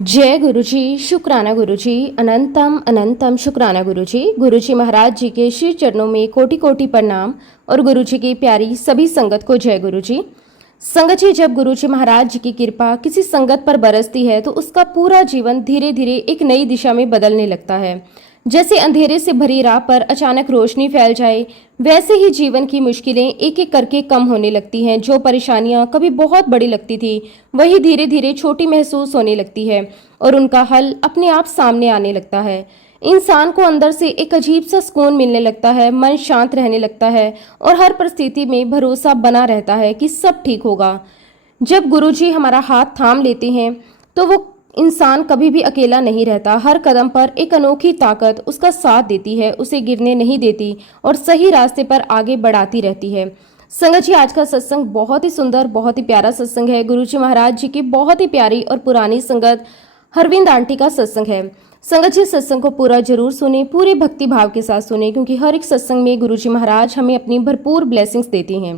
जय गुरुजी, शुक्राना गुरुजी, अनंतम अनंतम शुक्राना गुरुजी। गुरुजी महाराज जी के श्री चरणों में कोटि कोटि प्रणाम और गुरुजी की प्यारी सभी संगत को जय गुरुजी। संगत जी, जब गुरुजी महाराज जी की कृपा किसी संगत पर बरसती है तो उसका पूरा जीवन धीरे धीरे एक नई दिशा में बदलने लगता है। जैसे अंधेरे से भरी राह पर अचानक रोशनी फैल जाए, वैसे ही जीवन की मुश्किलें एक एक करके कम होने लगती हैं। जो परेशानियां कभी बहुत बड़ी लगती थी, वही धीरे धीरे छोटी महसूस होने लगती है और उनका हल अपने आप सामने आने लगता है। इंसान को अंदर से एक अजीब सा सुकून मिलने लगता है, मन शांत रहने लगता है और हर परिस्थिति में भरोसा बना रहता है कि सब ठीक होगा। जब गुरुजी हमारा हाथ थाम लेते हैं तो वो इंसान कभी भी अकेला नहीं रहता। हर कदम पर एक अनोखी ताकत उसका साथ देती है, उसे गिरने नहीं देती और सही रास्ते पर आगे बढ़ाती रहती है। संगत जी, आज का सत्संग बहुत ही सुंदर, बहुत ही प्यारा सत्संग है। गुरुजी महाराज जी की बहुत ही प्यारी और पुरानी संगत हरविंद आंटी का सत्संग है। संगत जी, सत्संग को पूरा जरूर सुने, पूरे भक्ति भाव के साथ सुने, क्योंकि हर एक सत्संग में गुरुजी महाराज हमें अपनी भरपूर ब्लेसिंग्स देती हैं।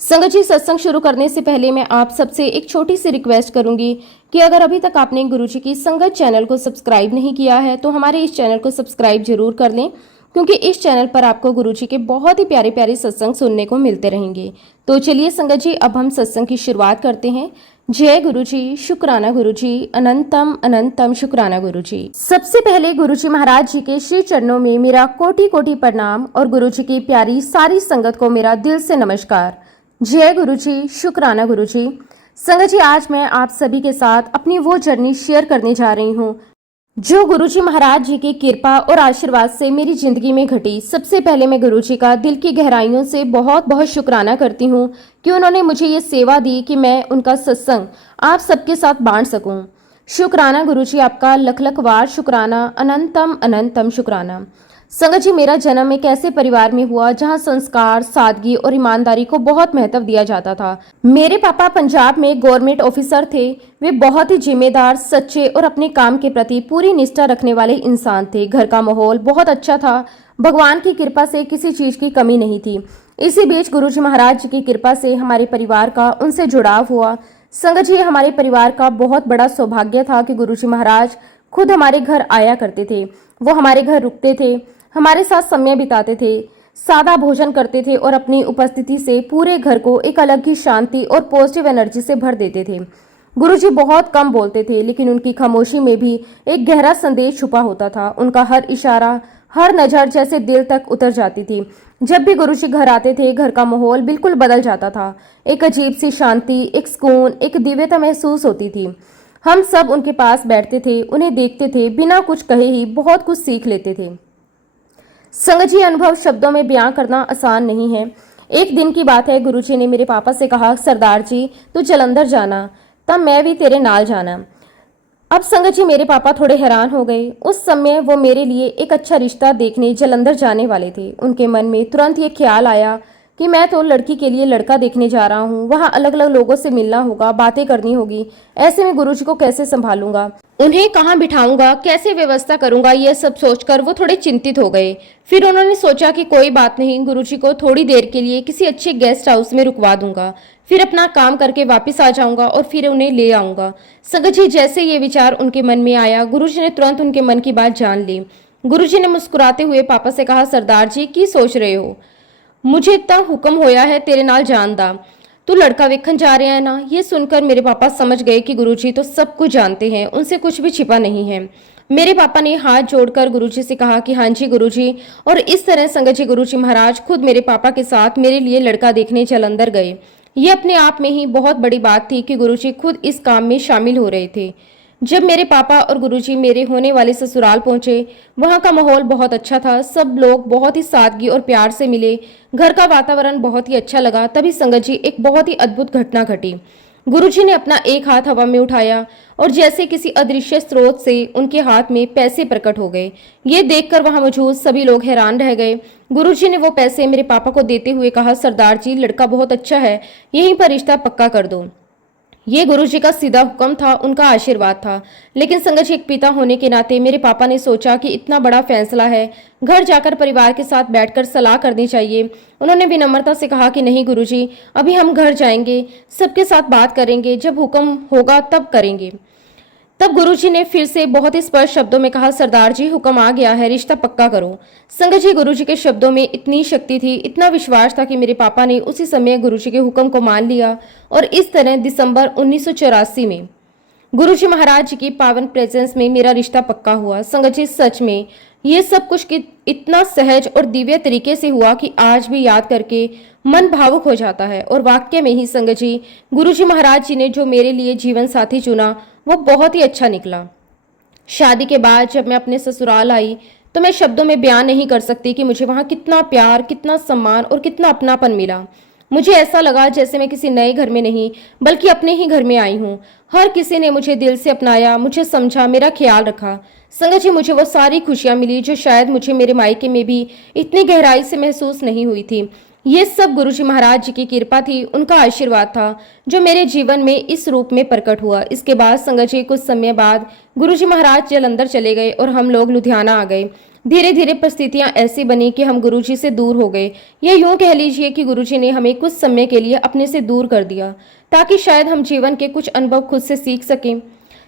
संगत जी, सत्संग शुरू करने से पहले मैं आप सबसे एक छोटी सी रिक्वेस्ट करूंगी कि अगर अभी तक आपने गुरुजी की संगत चैनल को सब्सक्राइब नहीं किया है तो हमारे इस चैनल को सब्सक्राइब जरूर कर लें, क्योंकि इस चैनल पर आपको गुरुजी के बहुत ही प्यारे प्यारे सत्संग सुनने को मिलते रहेंगे। तो चलिए संगत जी, अब हम सत्संग की शुरुआत करते हैं। जय गुरुजी, शुक्राना गुरुजी, अनंतम अनंतम शुक्राना गुरुजी। सबसे पहले गुरुजी महाराज जी के श्री चरणों में मेरा कोटि कोटि प्रणाम और गुरुजी की प्यारी सारी संगत को मेरा दिल से नमस्कार। जय गुरुजी, शुक्राना गुरुजी। संगत जी, आज मैं आप सभी के साथ अपनी वो जर्नी शेयर करने जा रही हूँ जो गुरुजी महाराज जी की कृपा और आशीर्वाद से मेरी जिंदगी में घटी। सबसे पहले मैं गुरुजी का दिल की गहराइयों से बहुत बहुत शुक्राना करती हूँ कि उन्होंने मुझे ये सेवा दी कि मैं उनका सत्संग आप सबके साथ बांट सकूं। शुक्राना गुरुजी, आपका लख लख वार शुक्राना, अनंतम अनंतम शुक्राना। संगत जी, मेरा जन्म एक ऐसे परिवार में हुआ जहां संस्कार, सादगी और ईमानदारी को बहुत महत्व दिया जाता था। मेरे पापा पंजाब में गवर्नमेंट ऑफिसर थे। वे बहुत ही जिम्मेदार, सच्चे और अपने काम के प्रति पूरी निष्ठा रखने वाले इंसान थे। घर का माहौल बहुत अच्छा था। भगवान की कृपा से किसी चीज की कमी नहीं थी। इसी बीच गुरुजी महाराज जी की कृपा से हमारे परिवार का उनसे जुड़ाव हुआ। संगत जी, हमारे परिवार का बहुत बड़ा सौभाग्य था कि गुरुजी महाराज खुद हमारे घर आया करते थे। वो हमारे घर रुकते थे, हमारे साथ समय बिताते थे, सादा भोजन करते थे और अपनी उपस्थिति से पूरे घर को एक अलग ही शांति और पॉजिटिव एनर्जी से भर देते थे। गुरुजी बहुत कम बोलते थे, लेकिन उनकी खामोशी में भी एक गहरा संदेश छुपा होता था। उनका हर इशारा, हर नजर जैसे दिल तक उतर जाती थी। जब भी गुरुजी घर आते थे, घर का माहौल बिल्कुल बदल जाता था। एक अजीब सी शांति, एक सुकून, एक दिव्यता महसूस होती थी। हम सब उनके पास बैठते थे, उन्हें देखते थे, बिना कुछ कहे ही बहुत कुछ सीख लेते थे। संगत जी, अनुभव शब्दों में बयां करना आसान नहीं है। एक दिन की बात है, गुरुजी ने मेरे पापा से कहा, सरदार जी तू जलंधर जाना, तब मैं भी तेरे नाल जाना। अब संगत जी, मेरे पापा थोड़े हैरान हो गए। उस समय वो मेरे लिए एक अच्छा रिश्ता देखने जलंधर जाने वाले थे। उनके मन में तुरंत ये ख्याल आया कि मैं तो लड़की के लिए लड़का देखने जा रहा हूँ, वहाँ अलग अलग लोगों से मिलना होगा, बातें करनी होगी। ऐसे में गुरुजी को कैसे संभालूंगा, उन्हें कहाँ बिठाऊंगा, कैसे व्यवस्था करूंगा, ये सब सोचकर वो थोड़े चिंतित हो गए। फिर उन्होंने सोचा कि कोई बात नहीं, गुरुजी को थोड़ी देर के लिए किसी अच्छे गेस्ट हाउस में रुकवा दूंगा, फिर अपना काम करके वापस आ जाऊंगा और फिर उन्हें ले आऊंगा। संगत जी, जैसे ये विचार उनके मन में आया, गुरुजी ने तुरंत उनके मन की बात जान ली। गुरुजी ने मुस्कुराते हुए पापा से कहा, सरदार जी की सोच रहे हो, मुझे इतना हुक्म होया है तेरे नाल जान दा, तू लड़का वेखन जा रहा है ना। ये सुनकर मेरे पापा समझ गए कि गुरुजी तो सब कुछ जानते हैं, उनसे कुछ भी छिपा नहीं है। मेरे पापा ने हाथ जोड़कर गुरुजी से कहा कि हाँ जी गुरुजी। और इस तरह संगत जी, गुरुजी महाराज खुद मेरे पापा के साथ मेरे लिए लड़का देखने जलंधर गए। ये अपने आप में ही बहुत बड़ी बात थी कि गुरुजी खुद इस काम में शामिल हो रहे थे। जब मेरे पापा और गुरुजी मेरे होने वाले ससुराल पहुंचे, वहां का माहौल बहुत अच्छा था। सब लोग बहुत ही सादगी और प्यार से मिले। घर का वातावरण बहुत ही अच्छा लगा। तभी संगत जी, एक बहुत ही अद्भुत घटना घटी। गुरुजी ने अपना एक हाथ हवा में उठाया और जैसे किसी अदृश्य स्रोत से उनके हाथ में पैसे प्रकट हो गए। ये देखकर वहां मौजूद सभी लोग हैरान रह गए। गुरुजी ने वो पैसे मेरे पापा को देते हुए कहा, सरदार जी लड़का बहुत अच्छा है, यहीं पर रिश्ता पक्का कर दो। ये गुरुजी का सीधा हुक्म था, उनका आशीर्वाद था। लेकिन संगत जी, एक पिता होने के नाते मेरे पापा ने सोचा कि इतना बड़ा फैसला है, घर जाकर परिवार के साथ बैठकर सलाह करनी चाहिए। उन्होंने विनम्रता से कहा कि नहीं गुरुजी, अभी हम घर जाएंगे, सबके साथ बात करेंगे, जब हुक्म होगा तब करेंगे। तब गुरुजी ने फिर से बहुत ही स्पष्ट शब्दों में कहा, सरदार जी हुक्म आ गया है, रिश्ता पक्का करो। संगत जी, गुरुजी के शब्दों में इतनी शक्ति थी, इतना विश्वास था कि मेरे पापा ने उसी समय गुरुजी के हुक्म को मान लिया और इस तरह दिसंबर 1984 में गुरुजी महाराज जी की पावन प्रेजेंस में मेरा रिश्ता पक्का हुआ। संगत जी, सच में ये सब कुछ इतना सहज और दिव्य तरीके से हुआ कि आज भी याद करके मन भावुक हो जाता है। और वाक्य में ही संगत जी, गुरुजी महाराज जी ने जो मेरे लिए जीवन साथी चुना वो बहुत ही अच्छा निकला। शादी के बाद जब मैं अपने ससुराल आई तो मैं शब्दों में बयान नहीं कर सकती कि मुझे वहाँ कितना प्यार, कितना सम्मान और कितना अपनापन मिला। मुझे ऐसा लगा जैसे मैं किसी नए घर में नहीं बल्कि अपने ही घर में आई हूँ। हर किसी ने मुझे दिल से अपनाया, मुझे समझा, मेरा ख्याल रखा। संगत जी, मुझे वो सारी खुशियाँ मिली जो शायद मुझे मेरे मायके में भी इतनी गहराई से महसूस नहीं हुई थी। ये सब गुरुजी महाराज जी की कृपा थी, उनका आशीर्वाद था जो मेरे जीवन में इस रूप में प्रकट हुआ। इसके बाद संगत जी, कुछ समय बाद गुरुजी महाराज जलंधर चले गए और हम लोग लुधियाना आ गए। धीरे धीरे परिस्थितियां ऐसी बनी कि हम गुरुजी से दूर हो गए, या यूं कह लीजिए कि गुरुजी ने हमें कुछ समय के लिए अपने से दूर कर दिया ताकि शायद हम जीवन के कुछ अनुभव खुद से सीख सकें।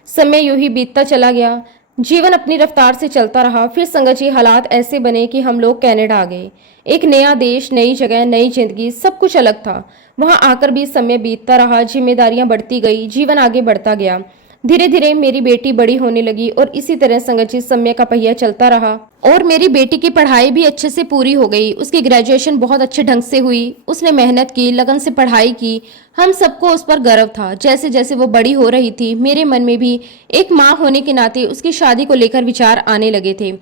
समय यूं ही बीतता चला गया, जीवन अपनी रफ्तार से चलता रहा। फिर संगत जी, हालात ऐसे बने कि हम लोग कनाडा आ गए। एक नया देश, नई जगह, नई जिंदगी, सब कुछ अलग था। वहां आकर भी समय बीतता रहा, जिम्मेदारियां बढ़ती गई, जीवन आगे बढ़ता गया। धीरे धीरे मेरी बेटी बड़ी होने लगी और इसी तरह संगत जी समय का पहिया चलता रहा और मेरी बेटी की पढ़ाई भी अच्छे से पूरी हो गई। उसकी ग्रेजुएशन बहुत अच्छे ढंग से हुई, उसने मेहनत की, लगन से पढ़ाई की। हम सबको उस पर गर्व था। जैसे जैसे वो बड़ी हो रही थी मेरे मन में भी एक माँ होने के नाते उसकी शादी को लेकर विचार आने लगे थे।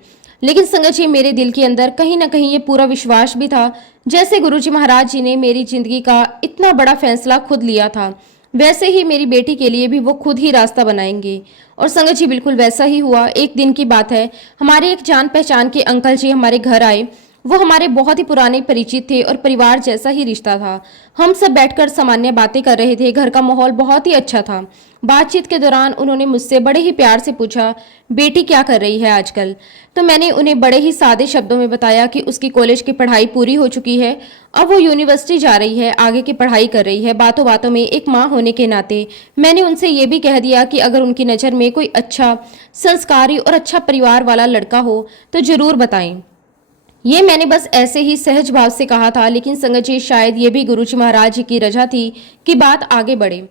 लेकिन संगत जी, मेरे दिल के अंदर कहीं ना कहीं ये पूरा विश्वास भी था जैसे गुरुजी महाराज जी ने मेरी जिंदगी का इतना बड़ा फैसला खुद लिया था, वैसे ही मेरी बेटी के लिए भी वो खुद ही रास्ता बनाएंगे। और संगत जी, बिल्कुल वैसा ही हुआ। एक दिन की बात है, हमारे एक जान पहचान के अंकल जी हमारे घर आए। वो हमारे बहुत ही पुराने परिचित थे और परिवार जैसा ही रिश्ता था। हम सब बैठकर सामान्य बातें कर रहे थे। घर का माहौल बहुत ही अच्छा था। बातचीत के दौरान उन्होंने मुझसे बड़े ही प्यार से पूछा, बेटी क्या कर रही है आजकल? तो मैंने उन्हें बड़े ही सादे शब्दों में बताया कि उसकी कॉलेज की पढ़ाई पूरी हो चुकी है, अब वो यूनिवर्सिटी जा रही है, आगे की पढ़ाई कर रही है। बातों बातों में एक माँ होने के नाते मैंने उनसे ये भी कह दिया कि अगर उनकी नज़र में कोई अच्छा, संस्कारी और अच्छा परिवार वाला लड़का हो तो जरूर बताएं। ये मैंने बस ऐसे ही सहज भाव से कहा था, लेकिन संगत जी, शायद ये भी गुरुजी महाराज जी की रजा थी कि बात आगे बढ़े।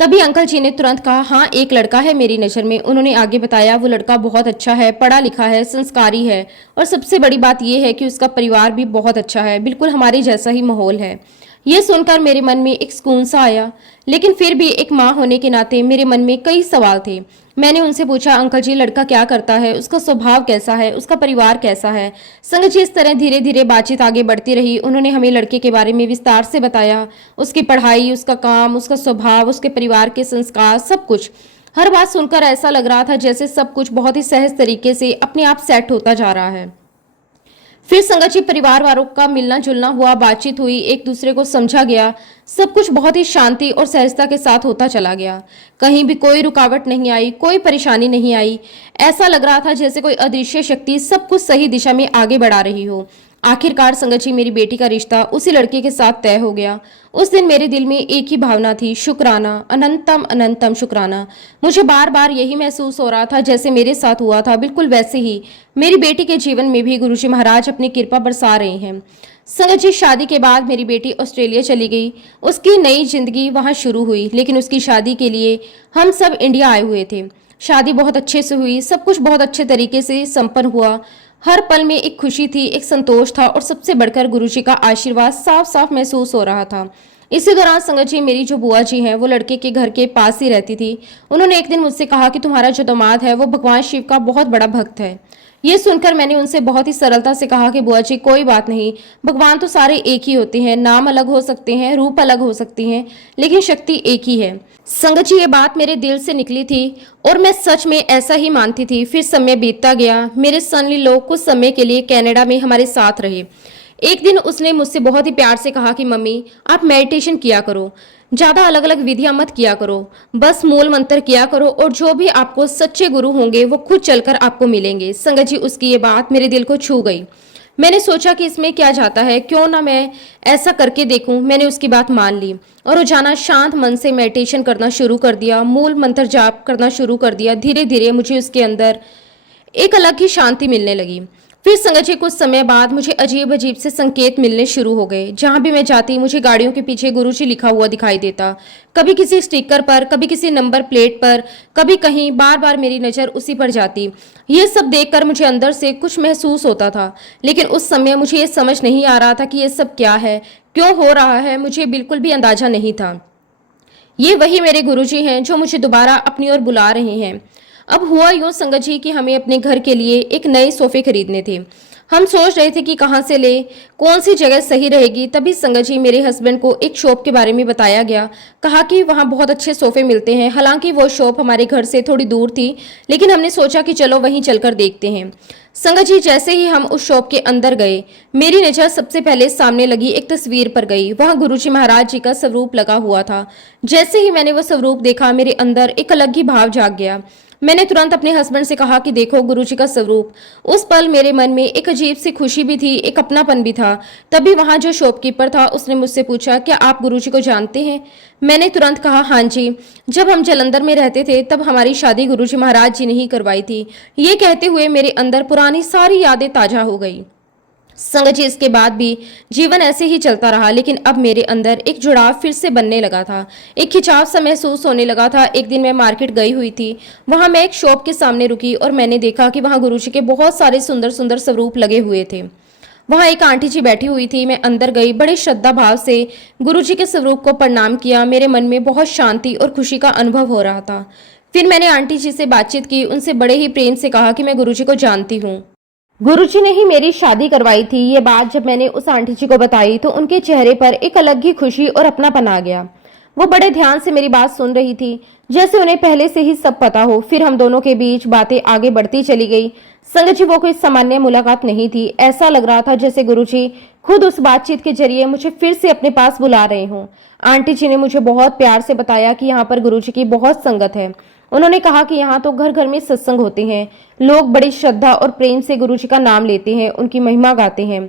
तभी अंकल जी ने तुरंत कहा, हाँ एक लड़का है मेरी नज़र में। उन्होंने आगे बताया, वो लड़का बहुत अच्छा है, पढ़ा लिखा है, संस्कारी है और सबसे बड़ी बात यह है कि उसका परिवार भी बहुत अच्छा है, बिल्कुल हमारे जैसा ही माहौल है। ये सुनकर मेरे मन में एक सुकून सा आया, लेकिन फिर भी एक माँ होने के नाते मेरे मन में कई सवाल थे। मैंने उनसे पूछा, अंकल जी लड़का क्या करता है, उसका स्वभाव कैसा है, उसका परिवार कैसा है? संगत जी, इस तरह धीरे धीरे बातचीत आगे बढ़ती रही। उन्होंने हमें लड़के के बारे में विस्तार से बताया, उसकी पढ़ाई, उसका काम, उसका स्वभाव, उसके परिवार के संस्कार, सब कुछ। हर बात सुनकर ऐसा लग रहा था जैसे सब कुछ बहुत ही सहज तरीके से अपने आप सेट होता जा रहा है। फिर संगत जी, परिवार वालों का मिलना जुलना हुआ, बातचीत हुई, एक दूसरे को समझा गया। सब कुछ बहुत ही शांति और सहजता के साथ होता चला गया। कहीं भी कोई रुकावट नहीं आई, कोई परेशानी नहीं आई। ऐसा लग रहा था जैसे कोई अदृश्य शक्ति सब कुछ सही दिशा में आगे बढ़ा रही हो। आखिरकार संगत जी, मेरी बेटी का रिश्ता उसी लड़के के साथ तय हो गया। उस दिन मेरे दिल में एक ही भावना थी, शुक्राना, अनंतम अनंतम शुक्राना। मुझे बार बार यही महसूस हो रहा था जैसे मेरे साथ हुआ था, बिल्कुल वैसे ही मेरी बेटी के जीवन में भी गुरुजी महाराज अपनी कृपा बरसा रहे हैं। संगत जी, शादी के बाद मेरी बेटी ऑस्ट्रेलिया चली गई। उसकी नई जिंदगी वहां शुरू हुई, लेकिन उसकी शादी के लिए हम सब इंडिया आए हुए थे। शादी बहुत अच्छे से हुई, सब कुछ बहुत अच्छे तरीके से संपन्न हुआ। हर पल में एक खुशी थी, एक संतोष था और सबसे बढ़कर गुरुजी का आशीर्वाद साफ साफ महसूस हो रहा था। इसी दौरान संगत जी, मेरी जो बुआ जी हैं वो लड़के के घर के पास ही रहती थी। उन्होंने एक दिन मुझसे कहा कि तुम्हारा जो दामाद है वो भगवान शिव का बहुत बड़ा भक्त है। ये सुनकर मैंने उनसे बहुत ही सरलता से कहा कि बुआ जी कोई बात नहीं, भगवान तो सारे एक ही होते हैं, नाम अलग हो सकते हैं, रूप अलग हो सकती हैं, लेकिन शक्ति एक ही है। संगत जी, ये बात मेरे दिल से निकली थी और मैं सच में ऐसा ही मानती थी। फिर समय बीतता गया। मेरे सन इन लॉ कुछ समय के लिए कनाडा में हमारे साथ रहे। एक दिन उसने मुझसे बहुत ही प्यार से कहा कि मम्मी आप मेडिटेशन किया करो, ज़्यादा अलग अलग विधियां मत किया करो, बस मूल मंत्र किया करो और जो भी आपको सच्चे गुरु होंगे वो खुद चलकर आपको मिलेंगे। संगत जी, उसकी ये बात मेरे दिल को छू गई। मैंने सोचा कि इसमें क्या जाता है, क्यों ना मैं ऐसा करके देखूं। मैंने उसकी बात मान ली और रोजाना शांत मन से मेडिटेशन करना शुरू कर दिया, मूल मंत्र जाप करना शुरू कर दिया। धीरे धीरे मुझे उसके अंदर एक अलग ही शांति मिलने लगी। फिर संगत जी कुछ समय बाद मुझे अजीब अजीब से संकेत मिलने शुरू हो गए। जहां भी मैं जाती मुझे गाड़ियों के पीछे गुरुजी लिखा हुआ दिखाई देता, कभी किसी स्टिकर पर, कभी किसी नंबर प्लेट पर, कभी कहीं। बार बार मेरी नज़र उसी पर जाती। ये सब देखकर मुझे अंदर से कुछ महसूस होता था, लेकिन उस समय मुझे ये समझ नहीं आ रहा था कि ये सब क्या है, क्यों हो रहा है। मुझे बिल्कुल भी अंदाजा नहीं था। ये वही मेरे गुरुजी हैं जो मुझे दोबारा अपनी ओर बुला रहे हैं। अब हुआ यूं संगत जी कि हमें अपने घर के लिए एक नए सोफे खरीदने थे। हम सोच रहे थे कि कहाँ से ले, कौन सी जगह सही रहेगी। तभी संगत जी मेरे हस्बैंड को एक शॉप के बारे में बताया गया। कहा कि वहाँ बहुत अच्छे सोफे मिलते हैं। हालांकि वो शॉप हमारे घर से थोड़ी दूर थी, लेकिन हमने सोचा कि चलो वहीं चलकर देखते हैं। संगत जी जैसे ही हम उस शॉप के अंदर गए, मेरी नज़र सबसे पहले सामने लगी एक तस्वीर पर गई। वहाँ गुरुजी महाराज जी का स्वरूप लगा हुआ था। जैसे ही मैंने वो स्वरूप देखा, मेरे अंदर एक अलग ही भाव जाग गया। मैंने तुरंत अपने हस्बैंड से कहा कि देखो गुरुजी का स्वरूप। उस पल मेरे मन में एक अजीब सी खुशी भी थी, एक अपनापन भी था। तभी वहां जो शॉपकीपर था उसने मुझसे पूछा, क्या आप गुरुजी को जानते हैं? मैंने तुरंत कहा, हाँ जी, जब हम जालंधर में रहते थे तब हमारी शादी गुरुजी महाराज जी ने ही करवाई थी। ये कहते हुए मेरे अंदर पुरानी सारी यादें ताजा हो गई। संगत जी इसके बाद भी जीवन ऐसे ही चलता रहा, लेकिन अब मेरे अंदर एक जुड़ाव फिर से बनने लगा था। एक खिंचाव सा महसूस होने लगा था। एक दिन मैं मार्केट गई हुई थी। वहां मैं एक शॉप के सामने रुकी और मैंने देखा कि वहां गुरुजी के बहुत सारे सुंदर सुंदर स्वरूप लगे हुए थे। वहां एक आंटी जी बैठी हुई थी। मैं अंदर गई, बड़े श्रद्धा भाव से गुरुजी के स्वरूप को प्रणाम किया। मेरे मन में बहुत शांति और खुशी का अनुभव हो रहा था। फिर मैंने आंटी जी से बातचीत की, उनसे बड़े ही प्रेम से कहा कि मैं गुरुजी को जानती हूँ। गुरुजी ने ही मेरी शादी करवाई थी। ये बात जब मैंने उस आंटी जी को बताई तो उनके चेहरे पर एक अलग ही खुशी और अपनापन आ गया। वो बड़े ध्यान से मेरी बात सुन रही थी, जैसे उन्हें पहले से ही सब पता हो। फिर हम दोनों के बीच बातें आगे बढ़ती चली गई। संगत जी वो कोई सामान्य मुलाकात नहीं थी। ऐसा लग रहा था जैसे गुरुजी खुद उस बातचीत के जरिए मुझे फिर से अपने पास बुला रहे हों। आंटी जी ने मुझे बहुत प्यार से बताया कि यहाँ पर गुरुजी की बहुत संगत है। उन्होंने कहा कि यहाँ तो घर घर में सत्संग होते हैं। लोग बड़ी श्रद्धा और प्रेम से गुरुजी का नाम लेते हैं, उनकी महिमा गाते हैं।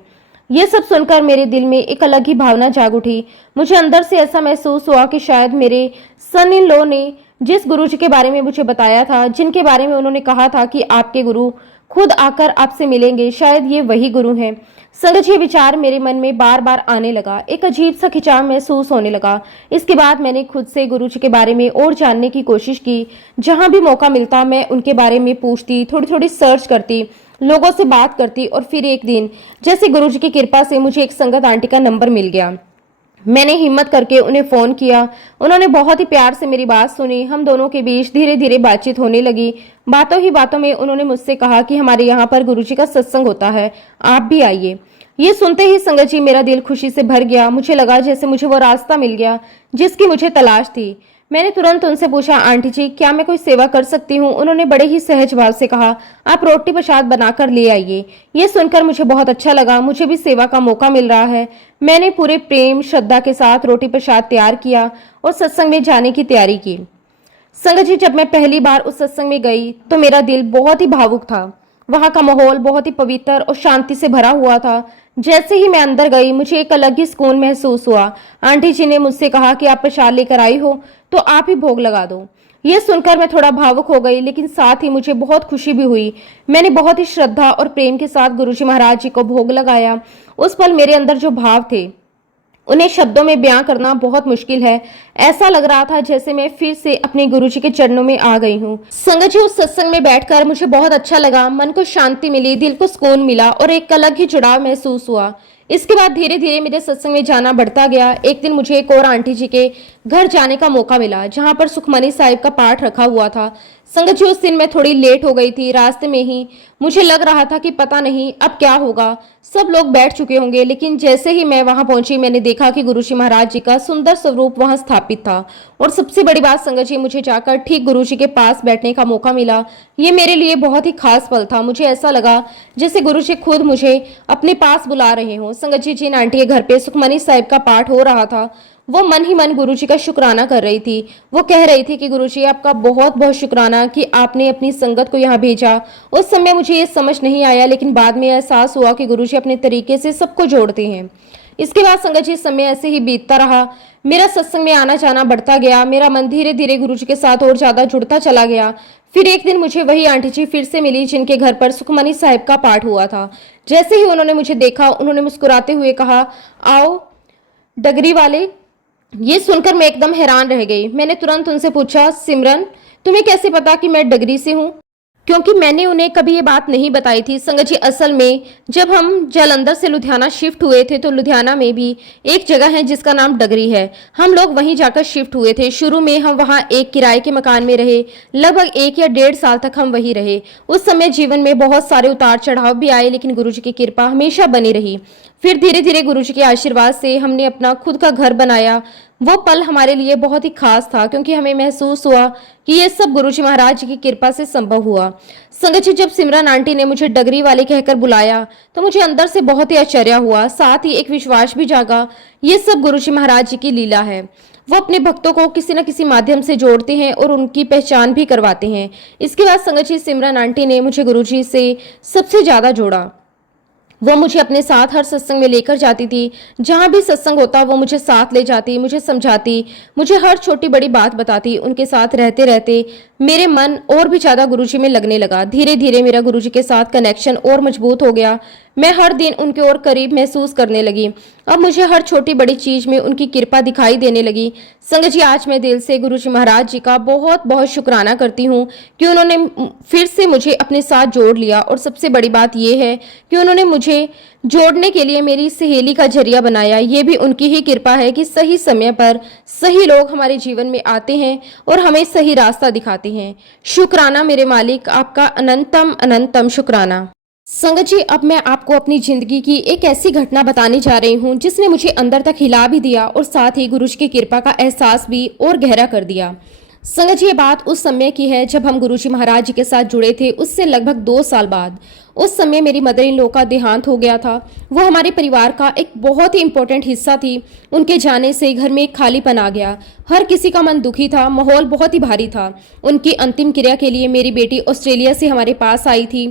ये सब सुनकर मेरे दिल में एक अलग ही भावना जाग उठी। मुझे अंदर से ऐसा महसूस हुआ कि शायद मेरे सन इन लॉ ने जिस गुरुजी के बारे में मुझे बताया था, जिनके बारे में उन्होंने कहा था कि आपके गुरु खुद आकर आपसे मिलेंगे, शायद ये वही गुरु हैं। संगत ये विचार मेरे मन में बार बार आने लगा। एक अजीब सा खिंचाव महसूस होने लगा। इसके बाद मैंने खुद से गुरुजी के बारे में और जानने की कोशिश की। जहां भी मौका मिलता मैं उनके बारे में पूछती, थोड़ी थोड़ी सर्च करती, लोगों से बात करती। और फिर एक दिन जैसे गुरुजी की कृपा से मुझे एक संगत आंटी का नंबर मिल गया। मैंने हिम्मत करके उन्हें फ़ोन किया। उन्होंने बहुत ही प्यार से मेरी बात सुनी। हम दोनों के बीच धीरे धीरे बातचीत होने लगी। बातों ही बातों में उन्होंने मुझसे कहा कि हमारे यहाँ पर गुरुजी का सत्संग होता है, आप भी आइए। ये सुनते ही संगत जी मेरा दिल खुशी से भर गया। मुझे लगा जैसे मुझे वो रास्ता मिल गया जिसकी मुझे तलाश थी। मैंने तुरंत उनसे पूछा, आंटी जी क्या मैं कोई सेवा कर सकती हूँ? उन्होंने बड़े ही सहज भाव से कहा, आप रोटी प्रसाद बनाकर ले आइए। ये सुनकर मुझे बहुत अच्छा लगा। मुझे भी सेवा का मौका मिल रहा है। मैंने पूरे प्रेम श्रद्धा के साथ रोटी प्रसाद तैयार किया और सत्संग में जाने की तैयारी की। संगत जी जब मैं पहली बार उस सत्संग में गई तो मेरा दिल बहुत ही भावुक था। वहां का माहौल बहुत ही पवित्र और शांति से भरा हुआ था। जैसे ही मैं अंदर गई मुझे एक अलग ही सुकून महसूस हुआ। आंटी जी ने मुझसे कहा कि आप प्रसाद लेकर आई हो तो आप ही भोग लगा दो। ये सुनकर मैं थोड़ा भावुक हो गई, लेकिन साथ ही मुझे बहुत खुशी भी हुई। मैंने बहुत ही श्रद्धा और प्रेम के साथ गुरुजी महाराज जी को भोग लगाया। उस पल मेरे अंदर जो भाव थे उन्हें शब्दों में बयां करना बहुत मुश्किल है। ऐसा लग रहा था जैसे मैं फिर से अपने गुरुजी के चरणों में आ गई हूँ। संगत जी उस सत्संग में बैठकर मुझे बहुत अच्छा लगा। मन को शांति मिली, दिल को सुकून मिला और एक अलग ही जुड़ाव महसूस हुआ। इसके बाद धीरे धीरे मेरे सत्संग में जाना बढ़ता गया। एक दिन मुझे एक और आंटी जी के घर जाने का मौका मिला जहां पर सुखमनी साहिब का पाठ रखा हुआ था। संगत जी उस दिन मैं थोड़ी लेट हो गई थी। रास्ते में ही मुझे लग रहा था कि पता नहीं अब क्या होगा, सब लोग बैठ चुके होंगे। लेकिन जैसे ही मैं वहां पहुंची मैंने देखा कि गुरुजी महाराज जी का सुंदर स्वरूप वहां स्थापित था। और सबसे बड़ी बात संगत जी, मुझे जाकर ठीक गुरुजी के पास बैठने का मौका मिला। ये मेरे लिए बहुत ही खास पल था। मुझे ऐसा लगा जैसे गुरुजी खुद मुझे अपने पास बुला रहे हों। संगत जी जिन आंटी के घर पे सुखमनी साहिब का पाठ हो रहा था वो मन ही मन गुरुजी का शुक्राना कर रही थी। वो कह रही थी कि गुरुजी आपका बहुत बहुत शुक्राना कि आपने अपनी संगत को यहाँ भेजा। उस समय मुझे ये समझ नहीं आया, लेकिन बाद में एहसास हुआ कि गुरुजी अपने तरीके से सबको जोड़ते हैं। इसके बाद संगत जी समय ऐसे ही बीतता रहा। मेरा सत्संग में आना जाना बढ़ता गया। मेरा मन धीरे धीरे गुरुजी के साथ और ज्यादा जुड़ता चला गया। फिर एक दिन मुझे वही आंटी जी फिर से मिली जिनके घर पर सुखमनी साहिब का पाठ हुआ था। जैसे ही उन्होंने मुझे देखा, उन्होंने मुस्कुराते हुए कहा, आओ डगरी वाले। ये सुनकर मैं एकदम हैरान रह गई। मैंने तुरंत उनसे पूछा, सिमरन तुम्हें कैसे पता कि मैं डगरी से हूँ? क्योंकि मैंने उन्हें कभी ये बात नहीं बताई थी। संगत जी असल में जब हम जालंधर से लुधियाना शिफ्ट हुए थे तो लुधियाना में भी एक जगह है जिसका नाम डगरी है। हम लोग वहीं जाकर शिफ्ट हुए थे। शुरू में हम वहाँ एक किराए के मकान में रहे। लगभग 1 या 1.5 साल तक हम वहीं रहे। उस समय जीवन में बहुत सारे उतार चढ़ाव भी आए, लेकिन गुरुजी की कृपा हमेशा बनी रही। फिर धीरे धीरे गुरुजी के आशीर्वाद से हमने अपना खुद का घर बनाया। वो पल हमारे लिए बहुत ही खास था क्योंकि हमें महसूस हुआ कि ये सब गुरुजी महाराज जी की कृपा से संभव हुआ। संगत जी जब सिमरन आंटी ने मुझे डगरी वाले कहकर बुलाया तो मुझे अंदर से बहुत ही आश्चर्य हुआ, साथ ही एक विश्वास भी जागा। ये सब गुरुजी महाराज जी की लीला है। वो अपने भक्तों को किसी न किसी माध्यम से जोड़ते हैं और उनकी पहचान भी करवाते हैं। इसके बाद संगत जी सिमरन आंटी ने मुझे गुरुजी से सबसे ज्यादा जोड़ा। वो मुझे अपने साथ हर सत्संग में लेकर जाती थी। जहाँ भी सत्संग होता वो मुझे साथ ले जाती, मुझे समझाती, मुझे हर छोटी बड़ी बात बताती। उनके साथ रहते रहते मेरे मन और भी ज्यादा गुरुजी में लगने लगा। धीरे धीरे मेरा गुरुजी के साथ कनेक्शन और मजबूत हो गया। मैं हर दिन उनके और करीब महसूस करने लगी। अब मुझे हर छोटी बड़ी चीज में उनकी कृपा दिखाई देने लगी। संगत जी आज मैं दिल से गुरुजी महाराज जी का बहुत बहुत शुक्राना करती हूँ कि उन्होंने फिर से मुझे अपने साथ जोड़ लिया। और सबसे बड़ी बात यह है कि उन्होंने मुझे जोड़ने के लिए मेरी सहेली का जरिया बनाया। ये भी उनकी ही कृपा है कि सही समय पर सही लोग हमारे जीवन में आते हैं और हमें सही रास्ता दिखाते हैं। शुक्राना मेरे मालिक, आपका अनंतम अनंतम शुक्राना। संगत जी अब मैं आपको अपनी जिंदगी की एक ऐसी घटना बताने जा रही हूँ जिसने मुझे अंदर तक हिला भी दिया और साथ ही गुरुजी की कृपा का एहसास भी और गहरा कर दिया। संगत जी ये बात उस समय की है जब हम गुरुजी महाराज जी के साथ जुड़े थे। उससे लगभग 2 साल बाद उस समय मेरी मदर इन लॉ का देहांत हो गया था। वो हमारे परिवार का एक बहुत ही इंपॉर्टेंट हिस्सा थी। उनके जाने से घर में एक खालीपन आ गया। हर किसी का मन दुखी था, माहौल बहुत ही भारी था। उनकी अंतिम क्रिया के लिए मेरी बेटी ऑस्ट्रेलिया से हमारे पास आई थी।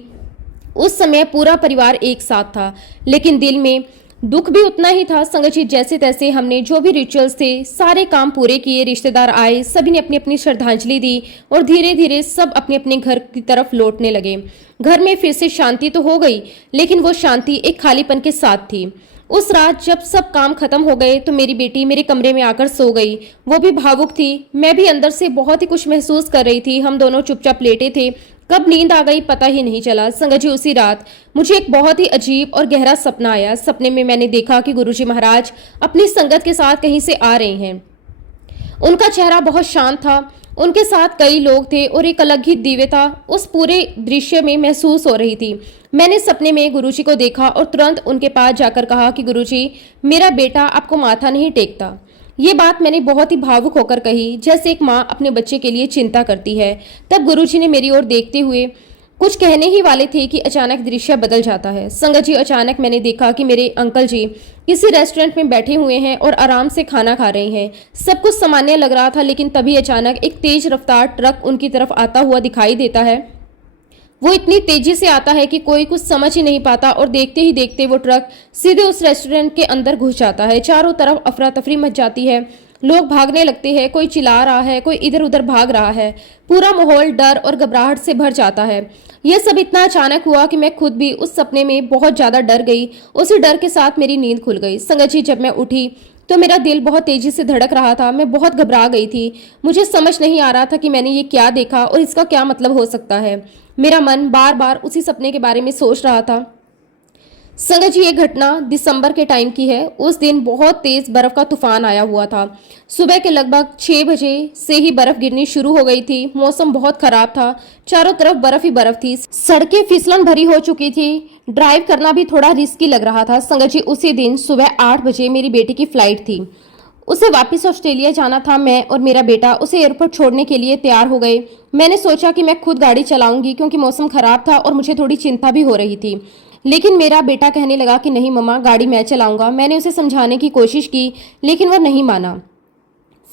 उस समय पूरा परिवार एक साथ था, लेकिन दिल में दुख भी उतना ही था। संगत जी जैसे तैसे हमने जो भी रिचुअल्स थे सारे काम पूरे किए। रिश्तेदार आए, सभी ने अपनी अपनी श्रद्धांजलि दी और धीरे धीरे सब अपने अपने घर की तरफ लौटने लगे। घर में फिर से शांति तो हो गई, लेकिन वो शांति एक खालीपन के साथ थी। उस रात जब सब काम खत्म हो गए तो मेरी बेटी मेरे कमरे में आकर सो गई। वो भी भावुक थी, मैं भी अंदर से बहुत ही कुछ महसूस कर रही थी। हम दोनों चुपचाप लेटे थे। कब नींद आ गई पता ही नहीं चला। संगत जी उसी रात मुझे एक बहुत ही अजीब और गहरा सपना आया। सपने में मैंने देखा कि गुरुजी महाराज अपनी संगत के साथ कहीं से आ रहे हैं। उनका चेहरा बहुत शांत था। उनके साथ कई लोग थे और एक अलग ही दिव्यता उस पूरे दृश्य में महसूस हो रही थी। मैंने सपने में गुरुजी को देखा और तुरंत उनके पास जाकर कहा कि गुरुजी मेरा बेटा आपको माथा नहीं टेकता। ये बात मैंने बहुत ही भावुक होकर कही, जैसे एक माँ अपने बच्चे के लिए चिंता करती है। तब गुरुजी ने मेरी ओर देखते हुए कुछ कहने ही वाले थे कि अचानक दृश्य बदल जाता है। संगत जी अचानक मैंने देखा कि मेरे अंकल जी किसी रेस्टोरेंट में बैठे हुए हैं और आराम से खाना खा रहे हैं। सब कुछ सामान्य लग रहा था, लेकिन तभी अचानक एक तेज रफ्तार ट्रक उनकी तरफ आता हुआ दिखाई देता है। वो इतनी तेजी से आता है कि कोई कुछ समझ ही नहीं पाता और देखते ही देखते वो ट्रक सीधे उस रेस्टोरेंट के अंदर घुस जाता है। चारों तरफ अफरा तफरी मच जाती है। लोग भागने लगते हैं, कोई चिल्ला रहा है, कोई इधर उधर भाग रहा है। पूरा माहौल डर और घबराहट से भर जाता है। यह सब इतना अचानक हुआ कि मैं खुद भी उस सपने में बहुत ज्यादा डर गई। उसी डर के साथ मेरी नींद खुल गई। संगत जी जब मैं उठी तो मेरा दिल बहुत तेजी से धड़क रहा था। मैं बहुत घबरा गई थी। मुझे समझ नहीं आ रहा था कि मैंने ये क्या देखा और इसका क्या मतलब हो सकता है। मेरा मन बार बार उसी सपने के बारे में सोच रहा था। संगत जी ये घटना दिसंबर के टाइम की है। उस दिन बहुत तेज बर्फ का तूफान आया हुआ था। सुबह के लगभग 6 बजे से ही बर्फ गिरनी शुरू हो गई थी। मौसम बहुत खराब था, चारों तरफ बर्फ ही बर्फ थी। सड़कें फिसलन भरी हो चुकी थी। ड्राइव करना भी थोड़ा रिस्की लग रहा था। संगत जी उसी दिन सुबह 8 बजे मेरी बेटी की फ्लाइट थी। उसे वापस ऑस्ट्रेलिया जाना था। मैं और मेरा बेटा उसे एयरपोर्ट छोड़ने के लिए तैयार हो गए। मैंने सोचा कि मैं खुद गाड़ी चलाऊंगी क्योंकि मौसम खराब था और मुझे थोड़ी चिंता भी हो रही थी। लेकिन मेरा बेटा कहने लगा कि नहीं मम्मा, गाड़ी मैं चलाऊंगा। मैंने उसे समझाने की कोशिश की लेकिन वो नहीं माना।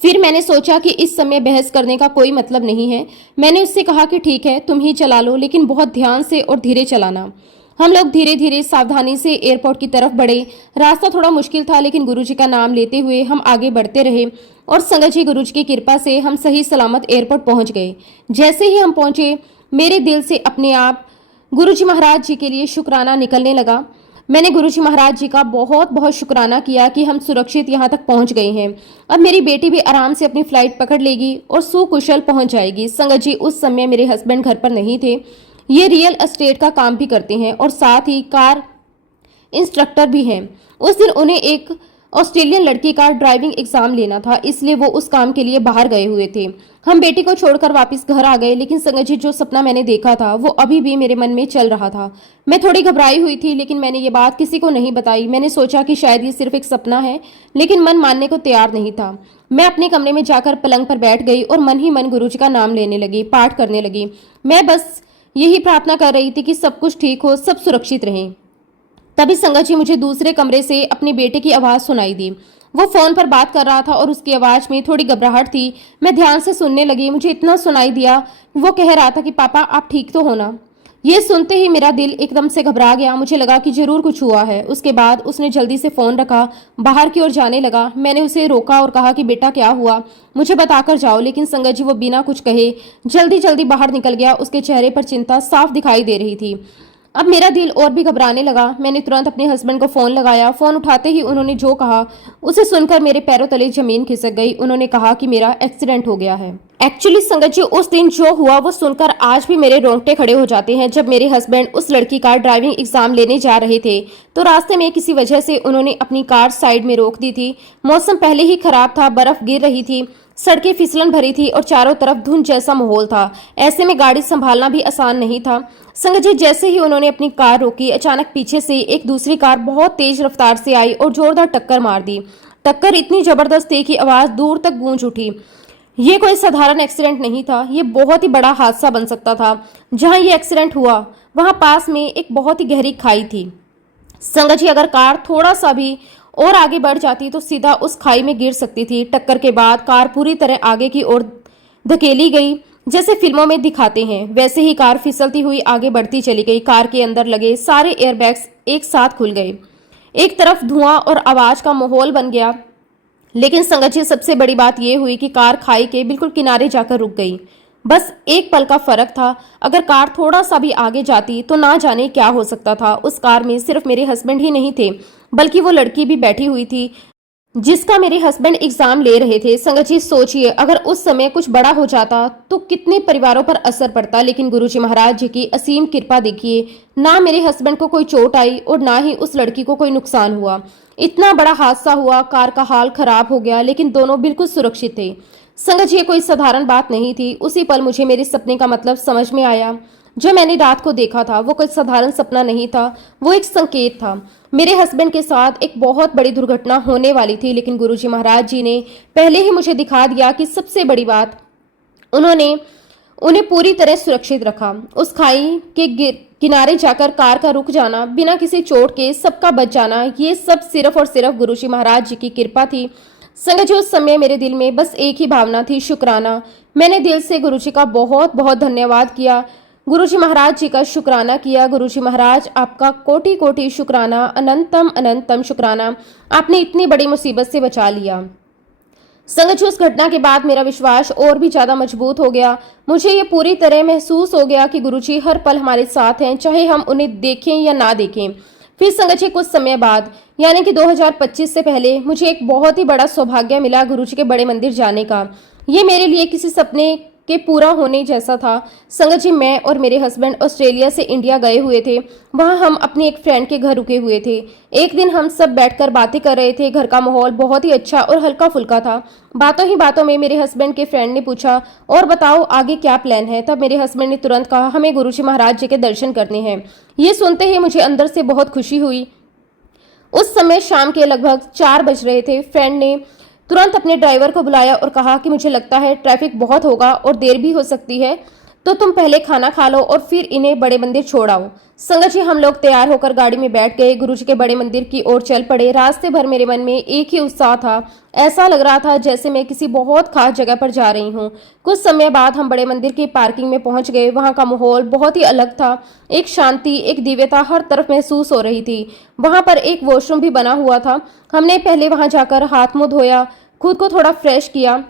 फिर मैंने सोचा कि इस समय बहस करने का कोई मतलब नहीं है। मैंने उससे कहा कि ठीक है, तुम ही चला लो, लेकिन बहुत ध्यान से और धीरे चलाना। हम लोग धीरे धीरे सावधानी से एयरपोर्ट की तरफ बढ़े। रास्ता थोड़ा मुश्किल था लेकिन गुरुजी का नाम लेते हुए हम आगे बढ़ते रहे और संगत जी गुरुजी की कृपा से हम सही सलामत एयरपोर्ट पहुंच गए। जैसे ही हम पहुंचे, मेरे दिल से अपने आप गुरुजी महाराज जी के लिए शुक्राना निकलने लगा। मैंने गुरुजी महाराज जी का बहुत बहुत शुक्राना किया कि हम सुरक्षित यहाँ तक पहुँच गए हैं। अब मेरी बेटी भी आराम से अपनी फ्लाइट पकड़ लेगी और सुकुशल पहुँच जाएगी। संगत जी, उस समय मेरे हस्बैंड घर पर नहीं थे। ये रियल एस्टेट का काम भी करते हैं और साथ ही कार इंस्ट्रक्टर भी हैं। उस दिन उन्हें एक ऑस्ट्रेलियन लड़की का ड्राइविंग एग्जाम लेना था, इसलिए वो उस काम के लिए बाहर गए हुए थे। हम बेटी को छोड़कर वापस घर आ गए, लेकिन संगत जी, जो सपना मैंने देखा था वो अभी भी मेरे मन में चल रहा था। मैं थोड़ी घबराई हुई थी लेकिन मैंने ये बात किसी को नहीं बताई। मैंने सोचा कि शायद ये सिर्फ एक सपना है, लेकिन मन मानने को तैयार नहीं था। मैं अपने कमरे में जाकर पलंग पर बैठ गई और मन ही मन गुरुजी का नाम लेने लगी, पाठ करने लगी। मैं बस यही प्रार्थना कर रही थी कि सब कुछ ठीक हो, सब सुरक्षित रहें। तभी संगत जी, मुझे दूसरे कमरे से अपने बेटे की आवाज़ सुनाई दी। वो फोन पर बात कर रहा था और उसकी आवाज़ में थोड़ी घबराहट थी। मैं ध्यान से सुनने लगी। मुझे इतना सुनाई दिया, वो कह रहा था कि पापा आप ठीक तो हो ना। ये सुनते ही मेरा दिल एकदम से घबरा गया। मुझे लगा कि जरूर कुछ हुआ है। उसके बाद उसने जल्दी से फोन रखा, बाहर की ओर जाने लगा। मैंने उसे रोका और कहा कि बेटा क्या हुआ, मुझे बताकर जाओ। लेकिन संगत जी, वो बिना कुछ कहे जल्दी जल्दी बाहर निकल गया। उसके चेहरे पर चिंता साफ दिखाई दे रही थी। अब मेरा दिल और भी घबराने लगा। मैंने तुरंत अपने हस्बैंड को फोन लगाया। फोन उठाते ही उन्होंने जो कहा उसे सुनकर मेरे पैरों तले जमीन खिसक गई। उन्होंने कहा कि मेरा एक्सीडेंट हो गया है। एक्चुअली संगत जी, उस दिन जो हुआ वो सुनकर आज भी मेरे रोंगटे खड़े हो जाते हैं। जब मेरे हस्बैंड उस लड़की का ड्राइविंग एग्जाम लेने जा रहे थे तो रास्ते में किसी वजह से उन्होंने अपनी कार साइड में रोक दी थी। मौसम पहले ही खराब था, बर्फ गिर रही थी, सड़कें फिसलन भरी थी और चारों तरफ धुंध जैसा माहौल था। ऐसे में गाड़ी संभालना भी आसान नहीं था। संगत जी, जैसे ही उन्होंने अपनी कार रोकी, अचानक पीछे से एक दूसरी कार बहुत तेज रफ्तार से आई और जोरदार टक्कर मार दी। टक्कर इतनी जबरदस्त थी कि आवाज दूर तक गूंज उठी। ये कोई साधारण एक्सीडेंट नहीं था, ये बहुत ही बड़ा हादसा बन सकता था। जहां ये एक्सीडेंट हुआ वहां पास में एक बहुत ही गहरी खाई थी। संगत जी, अगर कार थोड़ा सा भी और आगे बढ़ जाती तो सीधा उस खाई में गिर सकती थी। टक्कर के बाद कार पूरी तरह आगे की ओर धकेली गई। जैसे फिल्मों में दिखाते हैं वैसे ही कार फिसलती हुई आगे बढ़ती चली गई। कार के अंदर लगे सारे एयरबैग्स एक साथ खुल गए। एक तरफ धुआं और आवाज का माहौल बन गया। लेकिन संगत जी, सबसे बड़ी बात यह हुई कि कार खाई के बिल्कुल किनारे जाकर रुक गई। बस एक पल का फर्क था। अगर कार थोड़ा सा भी आगे जाती तो ना जाने क्या हो सकता था। उस कार में सिर्फ मेरे हस्बैंड ही नहीं थे, बल्कि वो लड़की भी बैठी हुई थी जिसका मेरे हस्बैंड एग्जाम ले रहे थे। संगत जी, सोचिए अगर उस समय कुछ बड़ा हो जाता तो कितने परिवारों पर असर पड़ता। लेकिन गुरुजी महाराज जी की असीम कृपा देखिए, ना मेरे हस्बैंड को कोई चोट आई और ना ही उस लड़की को कोई नुकसान हुआ। इतना बड़ा हादसा हुआ, कार का हाल खराब हो गया, लेकिन दोनों बिल्कुल सुरक्षित थे। संगत जी, ये कोई साधारण बात नहीं थी। उसी पल मुझे मेरे सपने का मतलब समझ में आया। जो मैंने रात को देखा था वो कोई साधारण सपना नहीं था, वो एक संकेत था। मेरे हस्बैंड के साथ एक बहुत बड़ी दुर्घटना होने वाली थी, लेकिन गुरुजी महाराज जी ने पहले ही मुझे दिखा दिया कि सबसे बड़ी बात, उन्होंने उन्हें पूरी तरह सुरक्षित रखा। उस खाई के किनारे जाकर कार का रुक जाना, बिना किसी चोट के सबका बच जाना, ये सब सिर्फ और सिर्फ गुरुजी महाराज जी की कृपा थी। संगत जी, उस समय मेरे दिल में बस एक ही भावना थी, शुक्राना। मैंने दिल से गुरुजी का बहुत बहुत धन्यवाद किया, गुरुजी महाराज जी का शुक्राना किया। गुरुजी महाराज, आपका कोटि कोटि शुक्राना, अनंतम अनंतम शुक्राना, आपने इतनी बड़ी मुसीबत से बचा लिया। संगत जी, उस घटना के बाद मेरा विश्वास और भी ज्यादा मजबूत हो गया। मुझे ये पूरी तरह महसूस हो गया कि गुरुजी हर पल हमारे साथ हैं, चाहे हम उन्हें देखें या ना देखें। फिर संगत जी, कुछ समय बाद यानी कि 2025 से पहले मुझे एक बहुत ही बड़ा सौभाग्य मिला गुरुजी के बड़े मंदिर जाने का। ये मेरे लिए किसी सपने के पूरा होने जैसा था। संगत जी, मैं और मेरे हस्बैंड ऑस्ट्रेलिया से इंडिया गए हुए थे। वहाँ हम अपनी एक फ्रेंड के घर रुके हुए थे। एक दिन हम सब बैठकर बातें कर रहे थे। घर का माहौल बहुत ही अच्छा और हल्का फुल्का था। बातों ही बातों में मेरे हस्बैंड के फ्रेंड ने पूछा, और बताओ आगे क्या प्लान है। तब मेरे हस्बैंड ने तुरंत कहा, हमें गुरुजी महाराज जी के दर्शन करने हैं। ये सुनते ही मुझे अंदर से बहुत खुशी हुई। उस समय शाम के लगभग 4 बज रहे थे। फ्रेंड ने तुरंत अपने ड्राइवर को बुलाया और कहा कि मुझे लगता है ट्रैफिक बहुत होगा और देर भी हो सकती है, तो तुम पहले खाना खा लो और फिर इन्हें बड़े मंदिर छोड़ आओ। संगत जी, हम लोग तैयार होकर गाड़ी में बैठ गए, गुरुजी के बड़े मंदिर की ओर चल पड़े। रास्ते भर मेरे मन में एक ही उत्साह था। ऐसा लग रहा था जैसे मैं किसी बहुत खास जगह पर जा रही हूँ। कुछ समय बाद हम बड़े मंदिर की पार्किंग में पहुंच गए। वहां का माहौल बहुत ही अलग था। एक शांति, एक दिव्यता हर तरफ महसूस हो रही थी। वहां पर एक वॉशरूम भी बना हुआ था। हमने पहले वहां जाकर हाथ मुंह धोया, खुद को थोड़ा फ्रेश किया।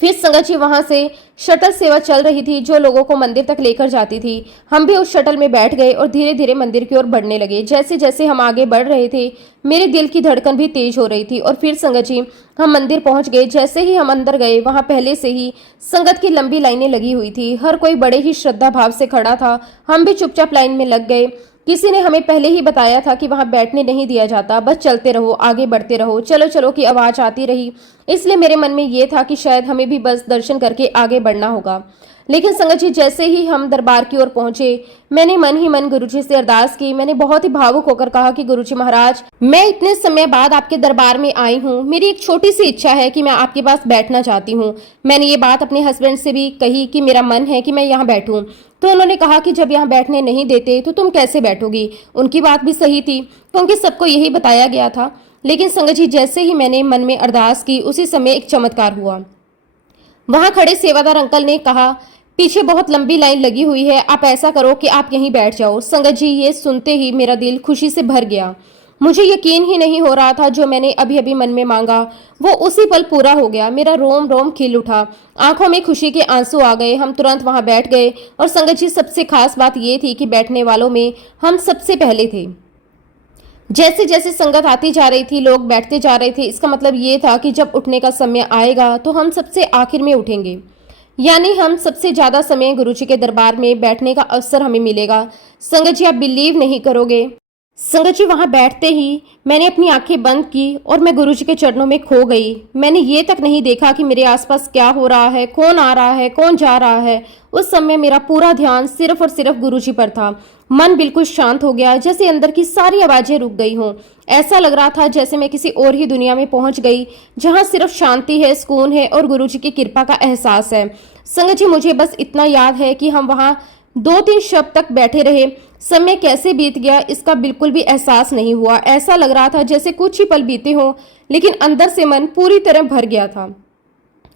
फिर संगत जी, वहां से शटल सेवा चल रही थी जो लोगों को मंदिर तक लेकर जाती थी। हम भी उस शटल में बैठ गए और धीरे धीरे मंदिर की ओर बढ़ने लगे। जैसे जैसे हम आगे बढ़ रहे थे, मेरे दिल की धड़कन भी तेज हो रही थी। और फिर संगत जी, हम मंदिर पहुंच गए। जैसे ही हम अंदर गए, वहां पहले से ही संगत की लंबी लाइनें लगी हुई थी। हर कोई बड़े ही श्रद्धा भाव से खड़ा था। हम भी चुपचाप लाइन में लग गए। किसी ने हमें पहले ही बताया था कि वहां बैठने नहीं दिया जाता, बस चलते रहो, आगे बढ़ते रहो, चलो चलो की आवाज आती रही। इसलिए मेरे मन में ये था कि शायद हमें भी बस दर्शन करके आगे बढ़ना होगा। लेकिन संगत जी, जैसे ही हम दरबार की ओर पहुंचे, मैंने मन ही मन गुरुजी से अरदास की। मैंने बहुत ही भावुक होकर कहा कि गुरुजी महाराज, मैं इतने समय बाद आपके दरबार में आई हूँ। मेरी एक छोटी सी इच्छा है कि मैं आपके पास बैठना चाहती हूँ। मैंने ये बात अपने हस्बैंड से भी कही कि मेरा मन है कि मैं यहाँ बैठूं। तो उन्होंने कहा कि जब यहाँ बैठने नहीं देते तो तुम कैसे बैठोगी। उनकी बात भी सही थी, क्योंकि सबको यही बताया गया था। लेकिन संगत जी, जैसे ही मैंने मन में अरदास की, उसी समय एक चमत्कार हुआ। वहां खड़े सेवादार अंकल ने कहा, पीछे बहुत लंबी लाइन लगी हुई है, आप ऐसा करो कि आप यहीं बैठ जाओ। संगत जी, ये सुनते ही मेरा दिल खुशी से भर गया। मुझे यकीन ही नहीं हो रहा था जो मैंने अभी अभी मन में मांगा वो उसी पल पूरा हो गया। मेरा रोम रोम खिल उठा, आंखों में खुशी के आंसू आ गए। हम तुरंत वहां बैठ गए। और संगत जी, सबसे खास बात ये थी कि बैठने वालों में हम सबसे पहले थे। जैसे जैसे संगत आती जा रही थी, लोग बैठते जा रहे थे। इसका मतलब ये था कि जब उठने का समय आएगा तो हम सबसे आखिर में उठेंगे, यानी हम सबसे ज्यादा समय गुरुजी के दरबार में बैठने का अवसर हमें मिलेगा। संगत जी, आप बिलीव नहीं करोगे, संगत जी, वहां बैठते ही मैंने अपनी आंखें बंद की और मैं गुरुजी के चरणों में खो गई। मैंने ये तक नहीं देखा कि मेरे आसपास क्या हो रहा है, कौन आ रहा है, कौन जा रहा है। उस समय मेरा पूरा ध्यान सिर्फ और सिर्फ गुरुजी पर था। मन बिल्कुल शांत हो गया, जैसे अंदर की सारी आवाजें रुक गई हों। ऐसा लग रहा था जैसे मैं किसी और ही दुनिया में पहुंच गई, जहां सिर्फ शांति है, सुकून है और गुरुजी की कृपा का एहसास है। संगत जी, मुझे बस इतना याद है कि हम वहां 2-3 शब्द तक बैठे रहे। समय कैसे बीत गया इसका बिल्कुल भी एहसास नहीं हुआ। ऐसा लग रहा था जैसे कुछ ही पल बीते हों, लेकिन अंदर से मन पूरी तरह भर गया था।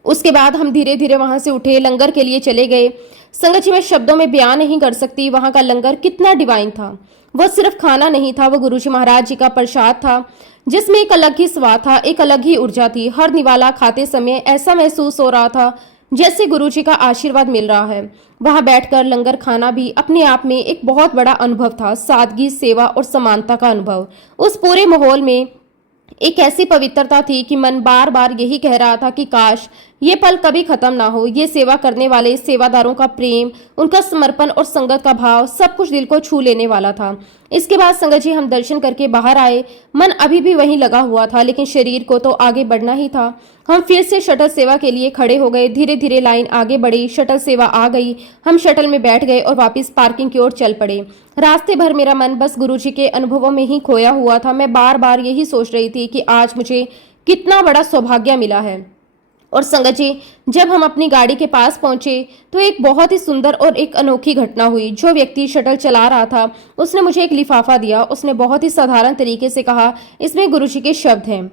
उसके बाद हम धीरे धीरे वहां से उठे, लंगर के लिए चले गए। संगत जी, मैं शब्दों में बयान नहीं कर सकती वहां का लंगर कितना डिवाइन था। वह सिर्फ खाना नहीं था, वह गुरुजी महाराज जी का प्रसाद था, जिसमें एक अलग ही स्वाद था, एक अलग ही ऊर्जा थी। हर निवाला खाते समय ऐसा महसूस हो रहा था जैसे गुरुजी का आशीर्वाद मिल रहा है। वहां बैठकर लंगर खाना भी अपने आप में एक बहुत बड़ा अनुभव था। सादगी, सेवा और समानता का अनुभव। उस पूरे माहौल में एक ऐसी पवित्रता थी कि मन बार बार यही कह रहा था कि काश ये पल कभी खत्म ना हो। ये सेवा करने वाले सेवादारों का प्रेम, उनका समर्पण और संगत का भाव, सब कुछ दिल को छू लेने वाला था। इसके बाद संगत जी, हम दर्शन करके बाहर आए। मन अभी भी वहीं लगा हुआ था, लेकिन शरीर को तो आगे बढ़ना ही था। हम फिर से शटल सेवा के लिए खड़े हो गए। धीरे धीरे लाइन आगे बढ़ी, शटल सेवा आ गई। हम शटल में बैठ गए और वापस पार्किंग की ओर चल पड़े। रास्ते भर मेरा मन बस गुरुजी के अनुभवों में ही खोया हुआ था। मैं बार बार यही सोच रही थी कि आज मुझे कितना बड़ा सौभाग्य मिला है। और संगत जी, जब हम अपनी गाड़ी के पास पहुंचे तो एक बहुत ही सुंदर और एक अनोखी घटना हुई। जो व्यक्ति शटल चला रहा था, उसने मुझे एक लिफाफा दिया। उसने बहुत ही साधारण तरीके से कहा, इसमें गुरुजी के शब्द हैं।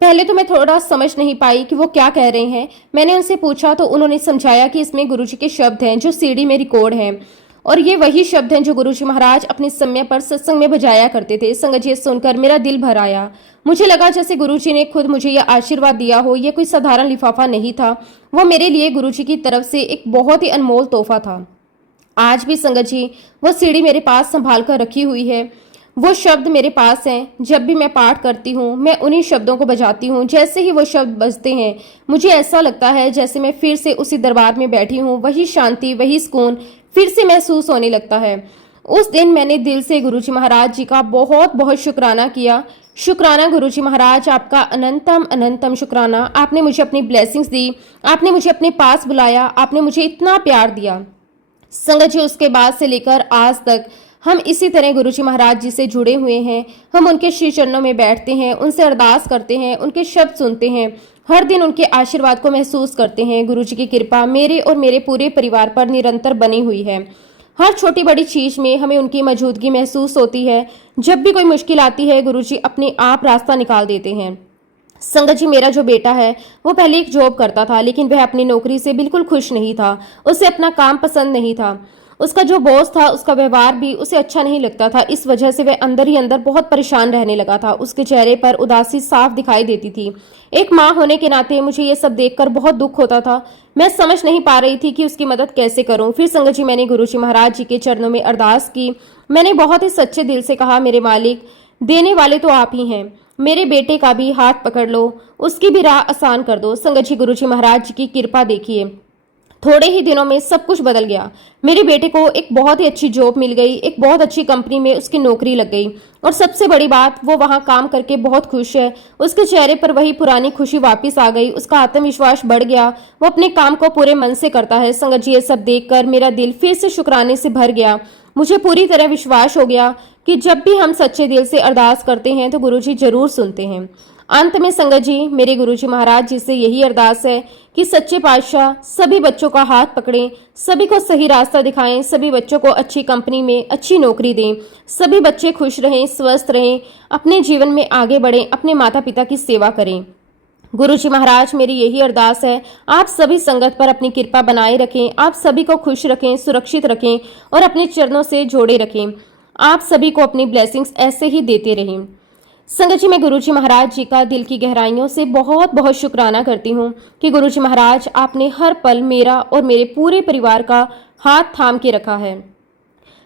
पहले तो मैं थोड़ा समझ नहीं पाई कि वो क्या कह रहे हैं। मैंने उनसे पूछा तो उन्होंने समझाया कि इसमें गुरुजी के शब्द हैं जो सीडी में रिकॉर्ड हैं, और ये वही शब्द हैं जो गुरुजी महाराज अपने समय पर सत्संग में बजाया करते थे। संगत जी, सुनकर मेरा दिल भर आया। मुझे लगा जैसे गुरुजी ने खुद मुझे यह आशीर्वाद दिया हो। यह कोई साधारण लिफाफा नहीं था, वो मेरे लिए गुरुजी की तरफ से एक बहुत ही अनमोल तोहफा था। आज भी संगत जी, वो सीडी मेरे पास संभाल कर रखी हुई है। वो शब्द मेरे पास हैं। जब भी मैं पाठ करती हूँ, मैं उन्हीं शब्दों को बजाती हूँ। जैसे ही वो शब्द बजते हैं, मुझे ऐसा लगता है जैसे मैं फिर से उसी दरबार में बैठी हूँ। वही शांति, वही सुकून फिर से महसूस होने लगता है। उस दिन मैंने दिल से गुरुजी महाराज जी का बहुत बहुत शुक्राना किया। शुक्राना गुरुजी महाराज, आपका अनंतम अनंतम शुक्राना। आपने मुझे अपनी ब्लेसिंग्स दी, आपने मुझे अपने पास बुलाया, आपने मुझे इतना प्यार दिया। संगत जी, उसके बाद से लेकर आज तक हम इसी तरह गुरुजी महाराज जी से जुड़े हुए हैं। हम उनके श्री चरणों में बैठते हैं, उनसे अरदास करते हैं, उनके शब्द सुनते हैं। हर दिन उनके आशीर्वाद को महसूस करते हैं। गुरुजी की कृपा मेरे और मेरे पूरे परिवार पर निरंतर बनी हुई है। हर छोटी बड़ी चीज में हमें उनकी मौजूदगी महसूस होती है। जब भी कोई मुश्किल आती है, गुरुजी अपने आप रास्ता निकाल देते हैं। संगत जी, मेरा जो बेटा है वो पहले एक जॉब करता था, लेकिन वह अपनी नौकरी से बिल्कुल खुश नहीं था। उसे अपना काम पसंद नहीं था। उसका जो बॉस था उसका व्यवहार भी उसे अच्छा नहीं लगता था। इस वजह से वह अंदर ही अंदर बहुत परेशान रहने लगा था। उसके चेहरे पर उदासी साफ दिखाई देती थी। एक माँ होने के नाते मुझे ये सब देखकर बहुत दुख होता था। मैं समझ नहीं पा रही थी कि उसकी मदद कैसे करूं। फिर संगत जी, मैंने गुरुजी महाराज जी के चरणों में अरदास की। मैंने बहुत ही सच्चे दिल से कहा, मेरे मालिक, देने वाले तो आप ही हैं। मेरे बेटे का भी हाथ पकड़ लो, उसकी भी राह आसान कर दो। संगत जी, गुरुजी महाराज जी की कृपा देखिए, थोड़े ही दिनों में सब कुछ बदल गया। मेरे बेटे को एक बहुत ही अच्छी जॉब मिल गई। एक बहुत अच्छी कंपनी में उसकी नौकरी लग गई, और सबसे बड़ी बात, वो वहां काम करके बहुत खुश है। उसके चेहरे पर वही पुरानी खुशी वापस आ गई। उसका आत्मविश्वास बढ़ गया। वो अपने काम को पूरे मन से करता है। संगत जी, ये सब देखकर मेरा दिल फिर से शुक्राने से भर गया। मुझे पूरी तरह विश्वास हो गया कि जब भी हम सच्चे दिल से अरदास करते हैं तो गुरुजी जरूर सुनते हैं। अंत में संगत जी, मेरे गुरुजी महाराज जी से यही अरदास है कि सच्चे पातशाह सभी बच्चों का हाथ पकड़ें, सभी को सही रास्ता दिखाएं, सभी बच्चों को अच्छी कंपनी में अच्छी नौकरी दें, सभी बच्चे खुश रहें, स्वस्थ रहें, अपने जीवन में आगे बढ़ें, अपने माता पिता की सेवा करें। गुरुजी महाराज, मेरी यही अरदास है, आप सभी संगत पर अपनी कृपा बनाए रखें, आप सभी को खुश रखें, सुरक्षित रखें और अपने चरणों से जोड़े रखें। आप सभी को अपनी ब्लेसिंग्स ऐसे ही देते रहें। संगत जी, मैं गुरुजी महाराज जी का दिल की गहराइयों से बहुत बहुत शुक्राना करती हूँ कि गुरुजी महाराज, आपने हर पल मेरा और मेरे पूरे परिवार का हाथ थाम के रखा है।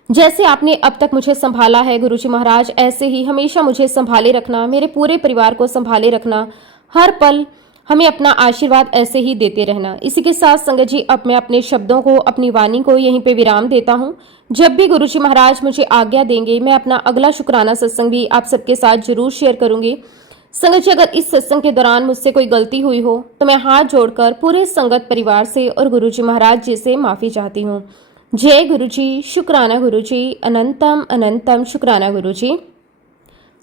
जैसे आपने अब तक मुझे संभाला है गुरुजी महाराज, ऐसे ही हमेशा मुझे संभाले रखना, मेरे पूरे परिवार को संभाले रखना। हर पल हमें अपना आशीर्वाद ऐसे ही देते रहना। इसी के साथ संगत जी, अब मैं अपने शब्दों को, अपनी वाणी को यहीं पे विराम देता हूँ। जब भी गुरुजी महाराज मुझे आज्ञा देंगे, मैं अपना अगला शुक्राना सत्संग भी आप सबके साथ जरूर शेयर करूंगी। संगत जी, अगर इस सत्संग के दौरान मुझसे कोई गलती हुई हो तो मैं हाथ जोड़कर पूरे संगत परिवार से और गुरुजी महाराज जी से माफी चाहती हूँ। जय गुरुजी, शुक्राना गुरुजी, अनंतम अनंतम शुक्राना गुरुजी।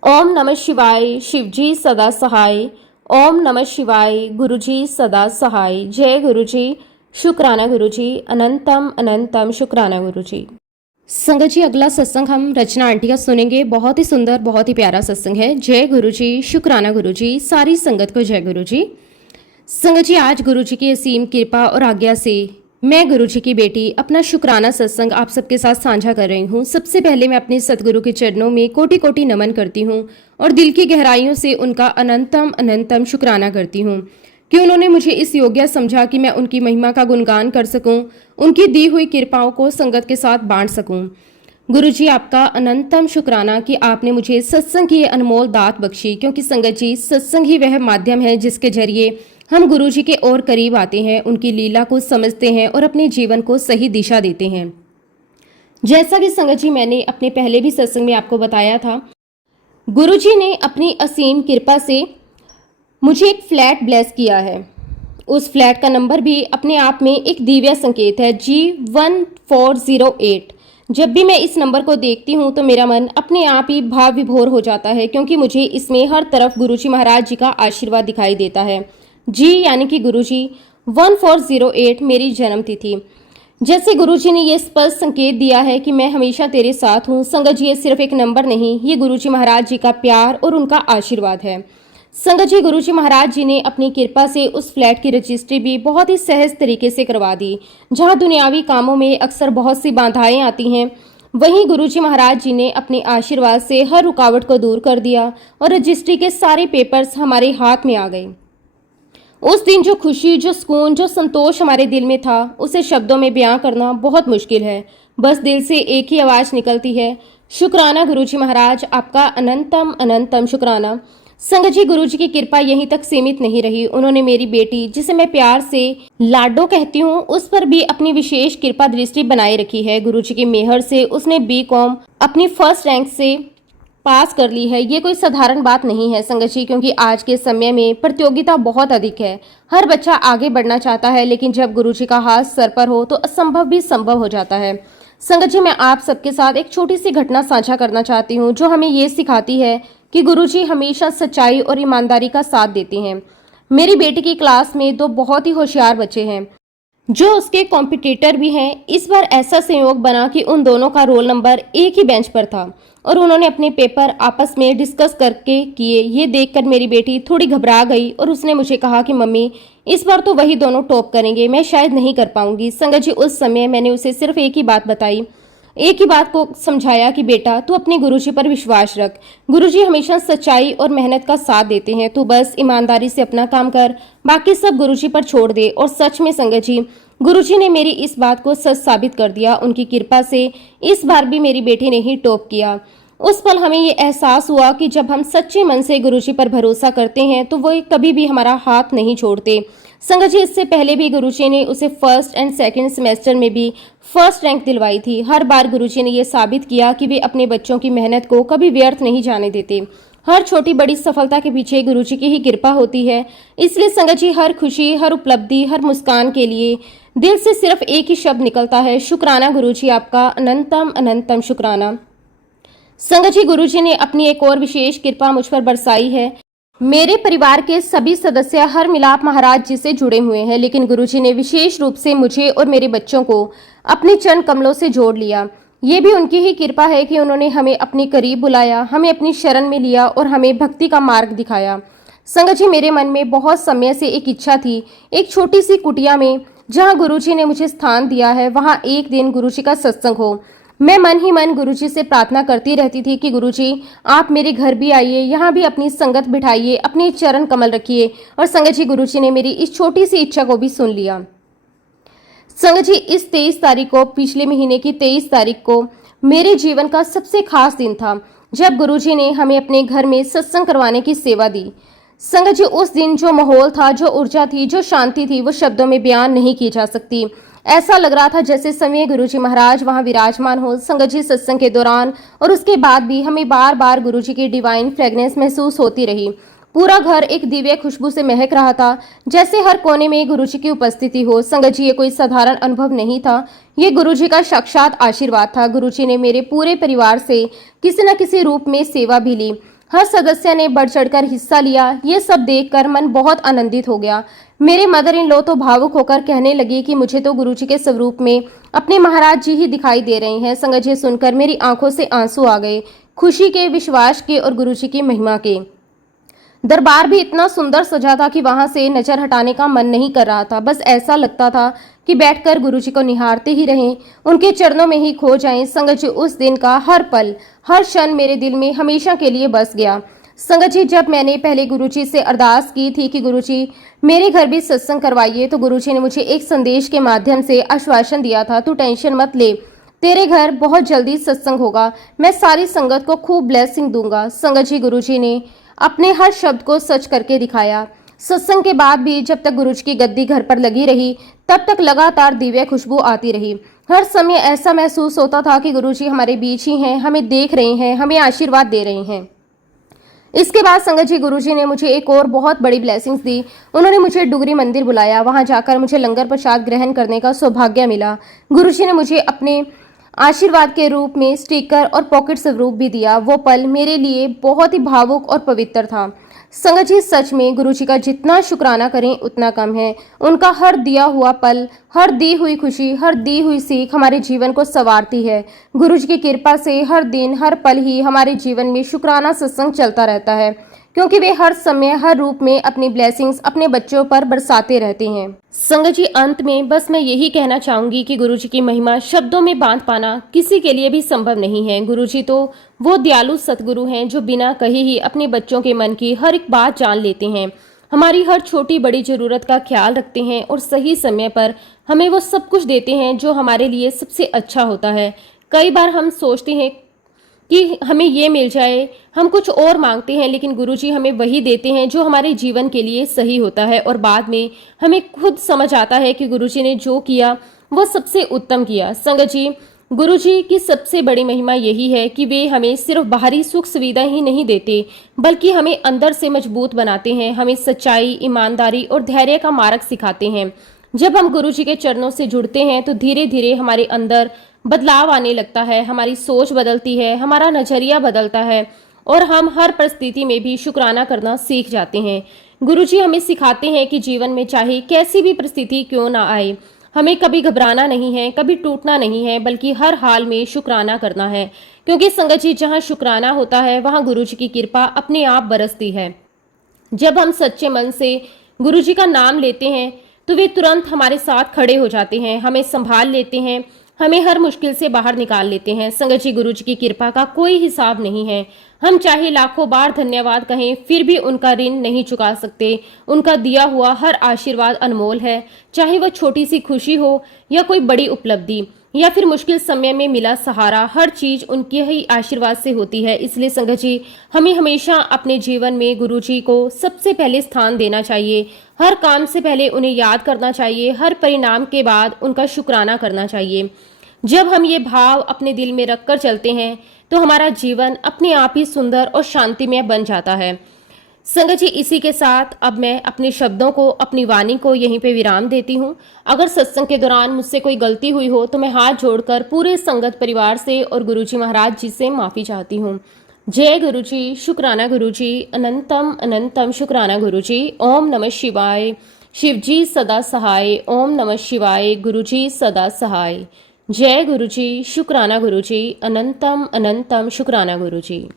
ओम नमः शिवाय, शिवजी सदा सहाय। ओम नमः शिवाय, गुरुजी सदा सहाय। जय गुरुजी, शुक्राना गुरुजी, अनंतम अनंतम शुक्राना गुरुजी। संगत जी, अगला सत्संग हम रचना आंटी का सुनेंगे। बहुत ही सुंदर, बहुत ही प्यारा सत्संग है। जय गुरुजी, शुक्राना गुरुजी, सारी संगत को जय गुरुजी। संगत जी, आज गुरुजी की असीम कृपा और आज्ञा से मैं गुरुजी की बेटी अपना शुक्राना सत्संग आप सबके साथ साझा कर रही हूँ। सबसे पहले मैं अपने सतगुरु के चरणों में कोटि कोटि नमन करती हूँ और दिल की गहराइयों से उनका अनंतम अनंतम शुक्राना करती हूँ कि उन्होंने मुझे इस योग्य समझा कि मैं उनकी महिमा का गुणगान कर सकूं, उनकी दी हुई कृपाओं को संगत के साथ बांट सकूं। गुरुजी, आपका अनंतम शुक्राना कि आपने मुझे सत्संग की अनमोल दात बख्शी, क्योंकि संगत जी, सत्संग ही वह माध्यम है जिसके जरिए हम गुरुजी के और करीब आते हैं, उनकी लीला को समझते हैं और अपने जीवन को सही दिशा देते हैं। जैसा कि संगत जी, मैंने अपने पहले भी सत्संग में आपको बताया था, गुरुजी ने अपनी असीम कृपा से मुझे एक फ्लैट ब्लेस किया है। उस फ्लैट का नंबर भी अपने आप में एक दिव्य संकेत है, G1408। जब भी मैं इस नंबर को देखती हूँ तो मेरा मन अपने आप ही भाव विभोर हो जाता है, क्योंकि मुझे इसमें हर तरफ गुरुजी महाराज जी का आशीर्वाद दिखाई देता है। जी यानी कि गुरुजी, 1408 मेरी जन्म तिथि। जैसे गुरुजी ने ये स्पष्ट संकेत दिया है कि मैं हमेशा तेरे साथ हूँ। संगत जी, ये सिर्फ एक नंबर नहीं, ये गुरुजी महाराज जी का प्यार और उनका आशीर्वाद है। संगत जी, गुरुजी महाराज जी ने अपनी कृपा से उस फ्लैट की रजिस्ट्री भी बहुत ही सहज तरीके से करवा दी। जहां दुनियावी कामों में अक्सर बहुत सी बाधाएं आती हैं, वहीं गुरुजी महाराज जी ने अपने आशीर्वाद से हर रुकावट को दूर कर दिया और रजिस्ट्री के सारे पेपर्स हमारे हाथ में आ गए। उस दिन जो खुशी, जो सुकून, जो संतोष हमारे दिल में था, उसे शब्दों में बयां करना बहुत मुश्किल है। बस दिल से एक ही आवाज़ निकलती है, शुक्राना गुरुजी महाराज, आपका अनंतम अनंतम शुक्राना। संगत जी, गुरुजी की कृपा यहीं तक सीमित नहीं रही। उन्होंने मेरी बेटी, जिसे मैं प्यार से लाडो कहती हूँ, उस पर भी अपनी विशेष कृपा दृष्टि बनाए रखी है। गुरुजी की मेहर से उसने BCom अपनी फर्स्ट रैंक से पास कर ली है। ये कोई साधारण बात नहीं है संगत जी, क्योंकि आज के समय में प्रतियोगिता बहुत अधिक है। हर बच्चा आगे बढ़ना चाहता है, लेकिन जब गुरुजी का हाथ सर पर हो तो असंभव भी संभव हो जाता है। संगत जी, मैं आप सबके साथ एक छोटी सी घटना साझा करना चाहती हूँ, जो हमें ये सिखाती है कि गुरुजी हमेशा सच्चाई और ईमानदारी का साथ देते हैं। मेरी बेटी की क्लास में दो बहुत ही होशियार बच्चे हैं जो उसके कॉम्पिटिटर भी हैं। इस बार ऐसा संयोग बना कि उन दोनों का रोल नंबर एक ही बेंच पर था और उन्होंने अपने पेपर आपस में डिस्कस करके किए। ये देखकर मेरी बेटी थोड़ी घबरा गई और उसने मुझे कहा कि मम्मी, इस बार तो वही दोनों टॉप करेंगे, मैं शायद नहीं कर पाऊंगी। संगत जी, उस समय मैंने उसे सिर्फ एक ही बात बताई, एक ही बात को समझाया कि बेटा, तू अपने गुरुजी पर विश्वास रख। गुरुजी हमेशा सच्चाई और मेहनत का साथ देते हैं। तू बस ईमानदारी से अपना काम कर, बाकी सब गुरुजी पर छोड़ दे। और सच में संगत जी, गुरुजी ने मेरी इस बात को सच साबित कर दिया। उनकी कृपा से इस बार भी मेरी बेटी ने ही टॉप किया। उस पल हमें ये एहसास हुआ कि जब हम सच्चे मन से गुरुजी पर भरोसा करते हैं तो वो कभी भी हमारा हाथ नहीं छोड़ते। संगत जी, इससे पहले भी गुरुजी ने उसे फर्स्ट एंड सेकंड सेमेस्टर में भी फर्स्ट रैंक दिलवाई थी। हर बार गुरुजी ने यह साबित किया कि वे अपने बच्चों की मेहनत को कभी व्यर्थ नहीं जाने देते। हर छोटी बड़ी सफलता के पीछे गुरुजी की ही कृपा होती है। इसलिए संगत जी, हर खुशी, हर उपलब्धि, हर मुस्कान के लिए दिल से सिर्फ एक ही शब्द निकलता है, शुक्राना गुरुजी, आपका अनंतम अनंतम शुक्राना। संगत जी, गुरुजी ने अपनी एक और विशेष कृपा मुझ पर बरसाई है। मेरे परिवार के सभी सदस्य हर मिलाप महाराज जी से जुड़े हुए हैं, लेकिन गुरुजी ने विशेष रूप से मुझे और मेरे बच्चों को अपने चरण कमलों से जोड़ लिया। ये भी उनकी ही कृपा है कि उन्होंने हमें अपने करीब बुलाया, हमें अपनी शरण में लिया और हमें भक्ति का मार्ग दिखाया। संगत जी, मेरे मन में बहुत समय से एक इच्छा थी, एक छोटी सी कुटिया में जहाँ गुरुजी ने मुझे स्थान दिया है, वहाँ एक दिन गुरुजी का सत्संग हो। मैं मन ही मन गुरुजी से प्रार्थना करती रहती थी कि गुरुजी, आप मेरे घर भी आइए, यहाँ भी अपनी संगत बिठाइए, अपने चरण कमल रखिए। और संगत जी, गुरुजी ने मेरी इस छोटी सी इच्छा को भी सुन लिया। संगत जी, इस 23 तारीख को, पिछले महीने की 23 तारीख को मेरे जीवन का सबसे खास दिन था, जब गुरुजी ने हमें अपने घर में सत्संग करवाने की सेवा दी। संगत जी, उस दिन जो माहौल था, जो ऊर्जा थी, जो शांति थी, वो शब्दों में बयान नहीं की जा सकती। ऐसा लग रहा था जैसे समय गुरुजी महाराज वहां विराजमान हो। संगत जी, सत्संग के दौरान और उसके बाद भी हमें बार बार गुरुजी की डिवाइन फ्रेग्रेंस महसूस होती रही। पूरा घर एक दिव्य खुशबू से महक रहा था, जैसे हर कोने में गुरुजी की उपस्थिति हो। संगत जी, ये कोई साधारण अनुभव नहीं था, ये गुरुजी का साक्षात आशीर्वाद था। गुरुजी ने मेरे पूरे परिवार से किसी न किसी रूप में सेवा भी ली। हर सदस्य ने बढ़ चढ़कर हिस्सा लिया। ये सब देखकर मन बहुत आनंदित हो गया। मेरे मदर इन लॉ तो भावुक होकर कहने लगी कि मुझे तो गुरुजी के स्वरूप में अपने महाराज जी ही दिखाई दे रहे हैं। संगत जी, सुनकर मेरी आंखों से आंसू आ गए, खुशी के, विश्वास के और गुरुजी की महिमा के। दरबार भी इतना सुंदर सजा था कि वहां से नजर हटाने का मन नहीं कर रहा था। बस ऐसा लगता था कि बैठकर गुरुजी को निहारते ही रहें, उनके चरणों में ही खो जाएं। संगत जी, उस दिन का हर पल, हर क्षण मेरे दिल में हमेशा के लिए बस गया। संगत जी, जब मैंने पहले गुरुजी से अरदास की थी कि गुरुजी मेरे घर भी सत्संग करवाइए, तो गुरुजी ने मुझे एक संदेश के माध्यम से आश्वासन दिया था, तू टेंशन मत ले, तेरे घर बहुत जल्दी सत्संग होगा, मैं सारी संगत को खूब ब्लेसिंग दूंगा। संगत जी, गुरुजी ने अपने हर शब्द को सच करके दिखाया। सत्संग के बाद भी जब तक गुरुजी की गद्दी घर पर लगी रही, तब तक लगातार दिव्य खुशबू आती रही। हर समय ऐसा महसूस होता था कि गुरुजी हमारे बीच ही हैं, हमें देख रहे हैं, हमें आशीर्वाद दे रहे हैं। इसके बाद संगत जी, गुरुजी ने मुझे एक और बहुत बड़ी ब्लेसिंग्स दी। उन्होंने मुझे डुगरी मंदिर बुलाया। वहां जाकर मुझे लंगर प्रसाद ग्रहण करने का सौभाग्य मिला। गुरुजी ने मुझे अपने आशीर्वाद के रूप में स्टिकर और पॉकेट स्वरूप भी दिया। वो पल मेरे लिए बहुत ही भावुक और पवित्र था। संगत जी, सच में गुरुजी का जितना शुक्राना करें उतना कम है। उनका हर दिया हुआ पल, हर दी हुई खुशी, हर दी हुई सीख हमारे जीवन को संवारती है। गुरुजी की कृपा से हर दिन, हर पल ही हमारे जीवन में शुक्राना सत्संग चलता रहता है, क्योंकि वे हर समय, हर रूप में अपनी ब्लेसिंग्स अपने बच्चों पर बरसाते रहते हैं। संगत जी, अंत में बस मैं यही कहना चाहूंगी कि गुरुजी की महिमा शब्दों में बांध पाना किसी के लिए भी संभव नहीं है। गुरुजी तो वो दयालु सतगुरु हैं जो बिना कहे ही अपने बच्चों के मन की हर एक बात जान लेते हैं, हमारी हर छोटी बड़ी जरूरत का ख्याल रखते हैं और सही समय पर हमें वो सब कुछ देते हैं जो हमारे लिए सबसे अच्छा होता है। कई बार हम सोचते हैं कि हमें ये मिल जाए, हम कुछ और मांगते हैं, लेकिन गुरुजी हमें वही देते हैं जो हमारे जीवन के लिए सही होता है। और बाद में हमें खुद समझ आता है कि गुरुजी ने जो किया वो सबसे उत्तम किया। संगत जी, गुरुजी की सबसे बड़ी महिमा यही है कि वे हमें सिर्फ बाहरी सुख सुविधा ही नहीं देते, बल्कि हमें अंदर से मजबूत बनाते हैं, हमें सच्चाई, ईमानदारी और धैर्य का मार्ग सिखाते हैं। जब हम गुरुजी के चरणों से जुड़ते हैं तो धीरे धीरे हमारे अंदर बदलाव आने लगता है, हमारी सोच बदलती है, हमारा नजरिया बदलता है और हम हर परिस्थिति में भी शुक्राना करना सीख जाते हैं। गुरुजी हमें सिखाते हैं कि जीवन में चाहे कैसी भी परिस्थिति क्यों ना आए, हमें कभी घबराना नहीं है, कभी टूटना नहीं है, बल्कि हर हाल में शुक्राना करना है। क्योंकि संगत जी, जहाँ शुक्राना होता है वहाँ गुरुजी की कृपा अपने आप बरसती है। जब हम सच्चे मन से गुरुजी का नाम लेते हैं तो वे तुरंत हमारे साथ खड़े हो जाते हैं, हमें संभाल लेते हैं, हमें हर मुश्किल से बाहर निकाल लेते हैं। संगत जी, गुरुजी की कृपा का कोई हिसाब नहीं है। हम चाहे लाखों बार धन्यवाद कहें फिर भी उनका ऋण नहीं चुका सकते। उनका दिया हुआ हर आशीर्वाद अनमोल है, चाहे वह छोटी सी खुशी हो या कोई बड़ी उपलब्धि या फिर मुश्किल समय में मिला सहारा, हर चीज उनके ही आशीर्वाद से होती है। इसलिए संगत जी, हमें हमेशा अपने जीवन में गुरुजी को सबसे पहले स्थान देना चाहिए। हर काम से पहले उन्हें याद करना चाहिए, हर परिणाम के बाद उनका शुक्राना करना चाहिए। जब हम ये भाव अपने दिल में रखकर चलते हैं तो हमारा जीवन अपने आप ही सुंदर और शांतिमय बन जाता है। संगत जी, इसी के साथ अब मैं अपने शब्दों को, अपनी वाणी को यहीं पे विराम देती हूँ। अगर सत्संग के दौरान मुझसे कोई गलती हुई हो तो मैं हाथ जोड़कर पूरे संगत परिवार से और गुरुजी महाराज जी से माफ़ी चाहती हूँ। जय गुरुजी, शुक्राना गुरुजी, अनंतम अनंतम शुक्राना गुरुजी। ओम नमः शिवाय। शिवजी सदा सहाय। ओम नमः शिवाय। गुरुजी सदा सहाय। जय गुरुजी, शुक्राना गुरुजी, अनंतम अनंतम शुक्राना गुरुजी।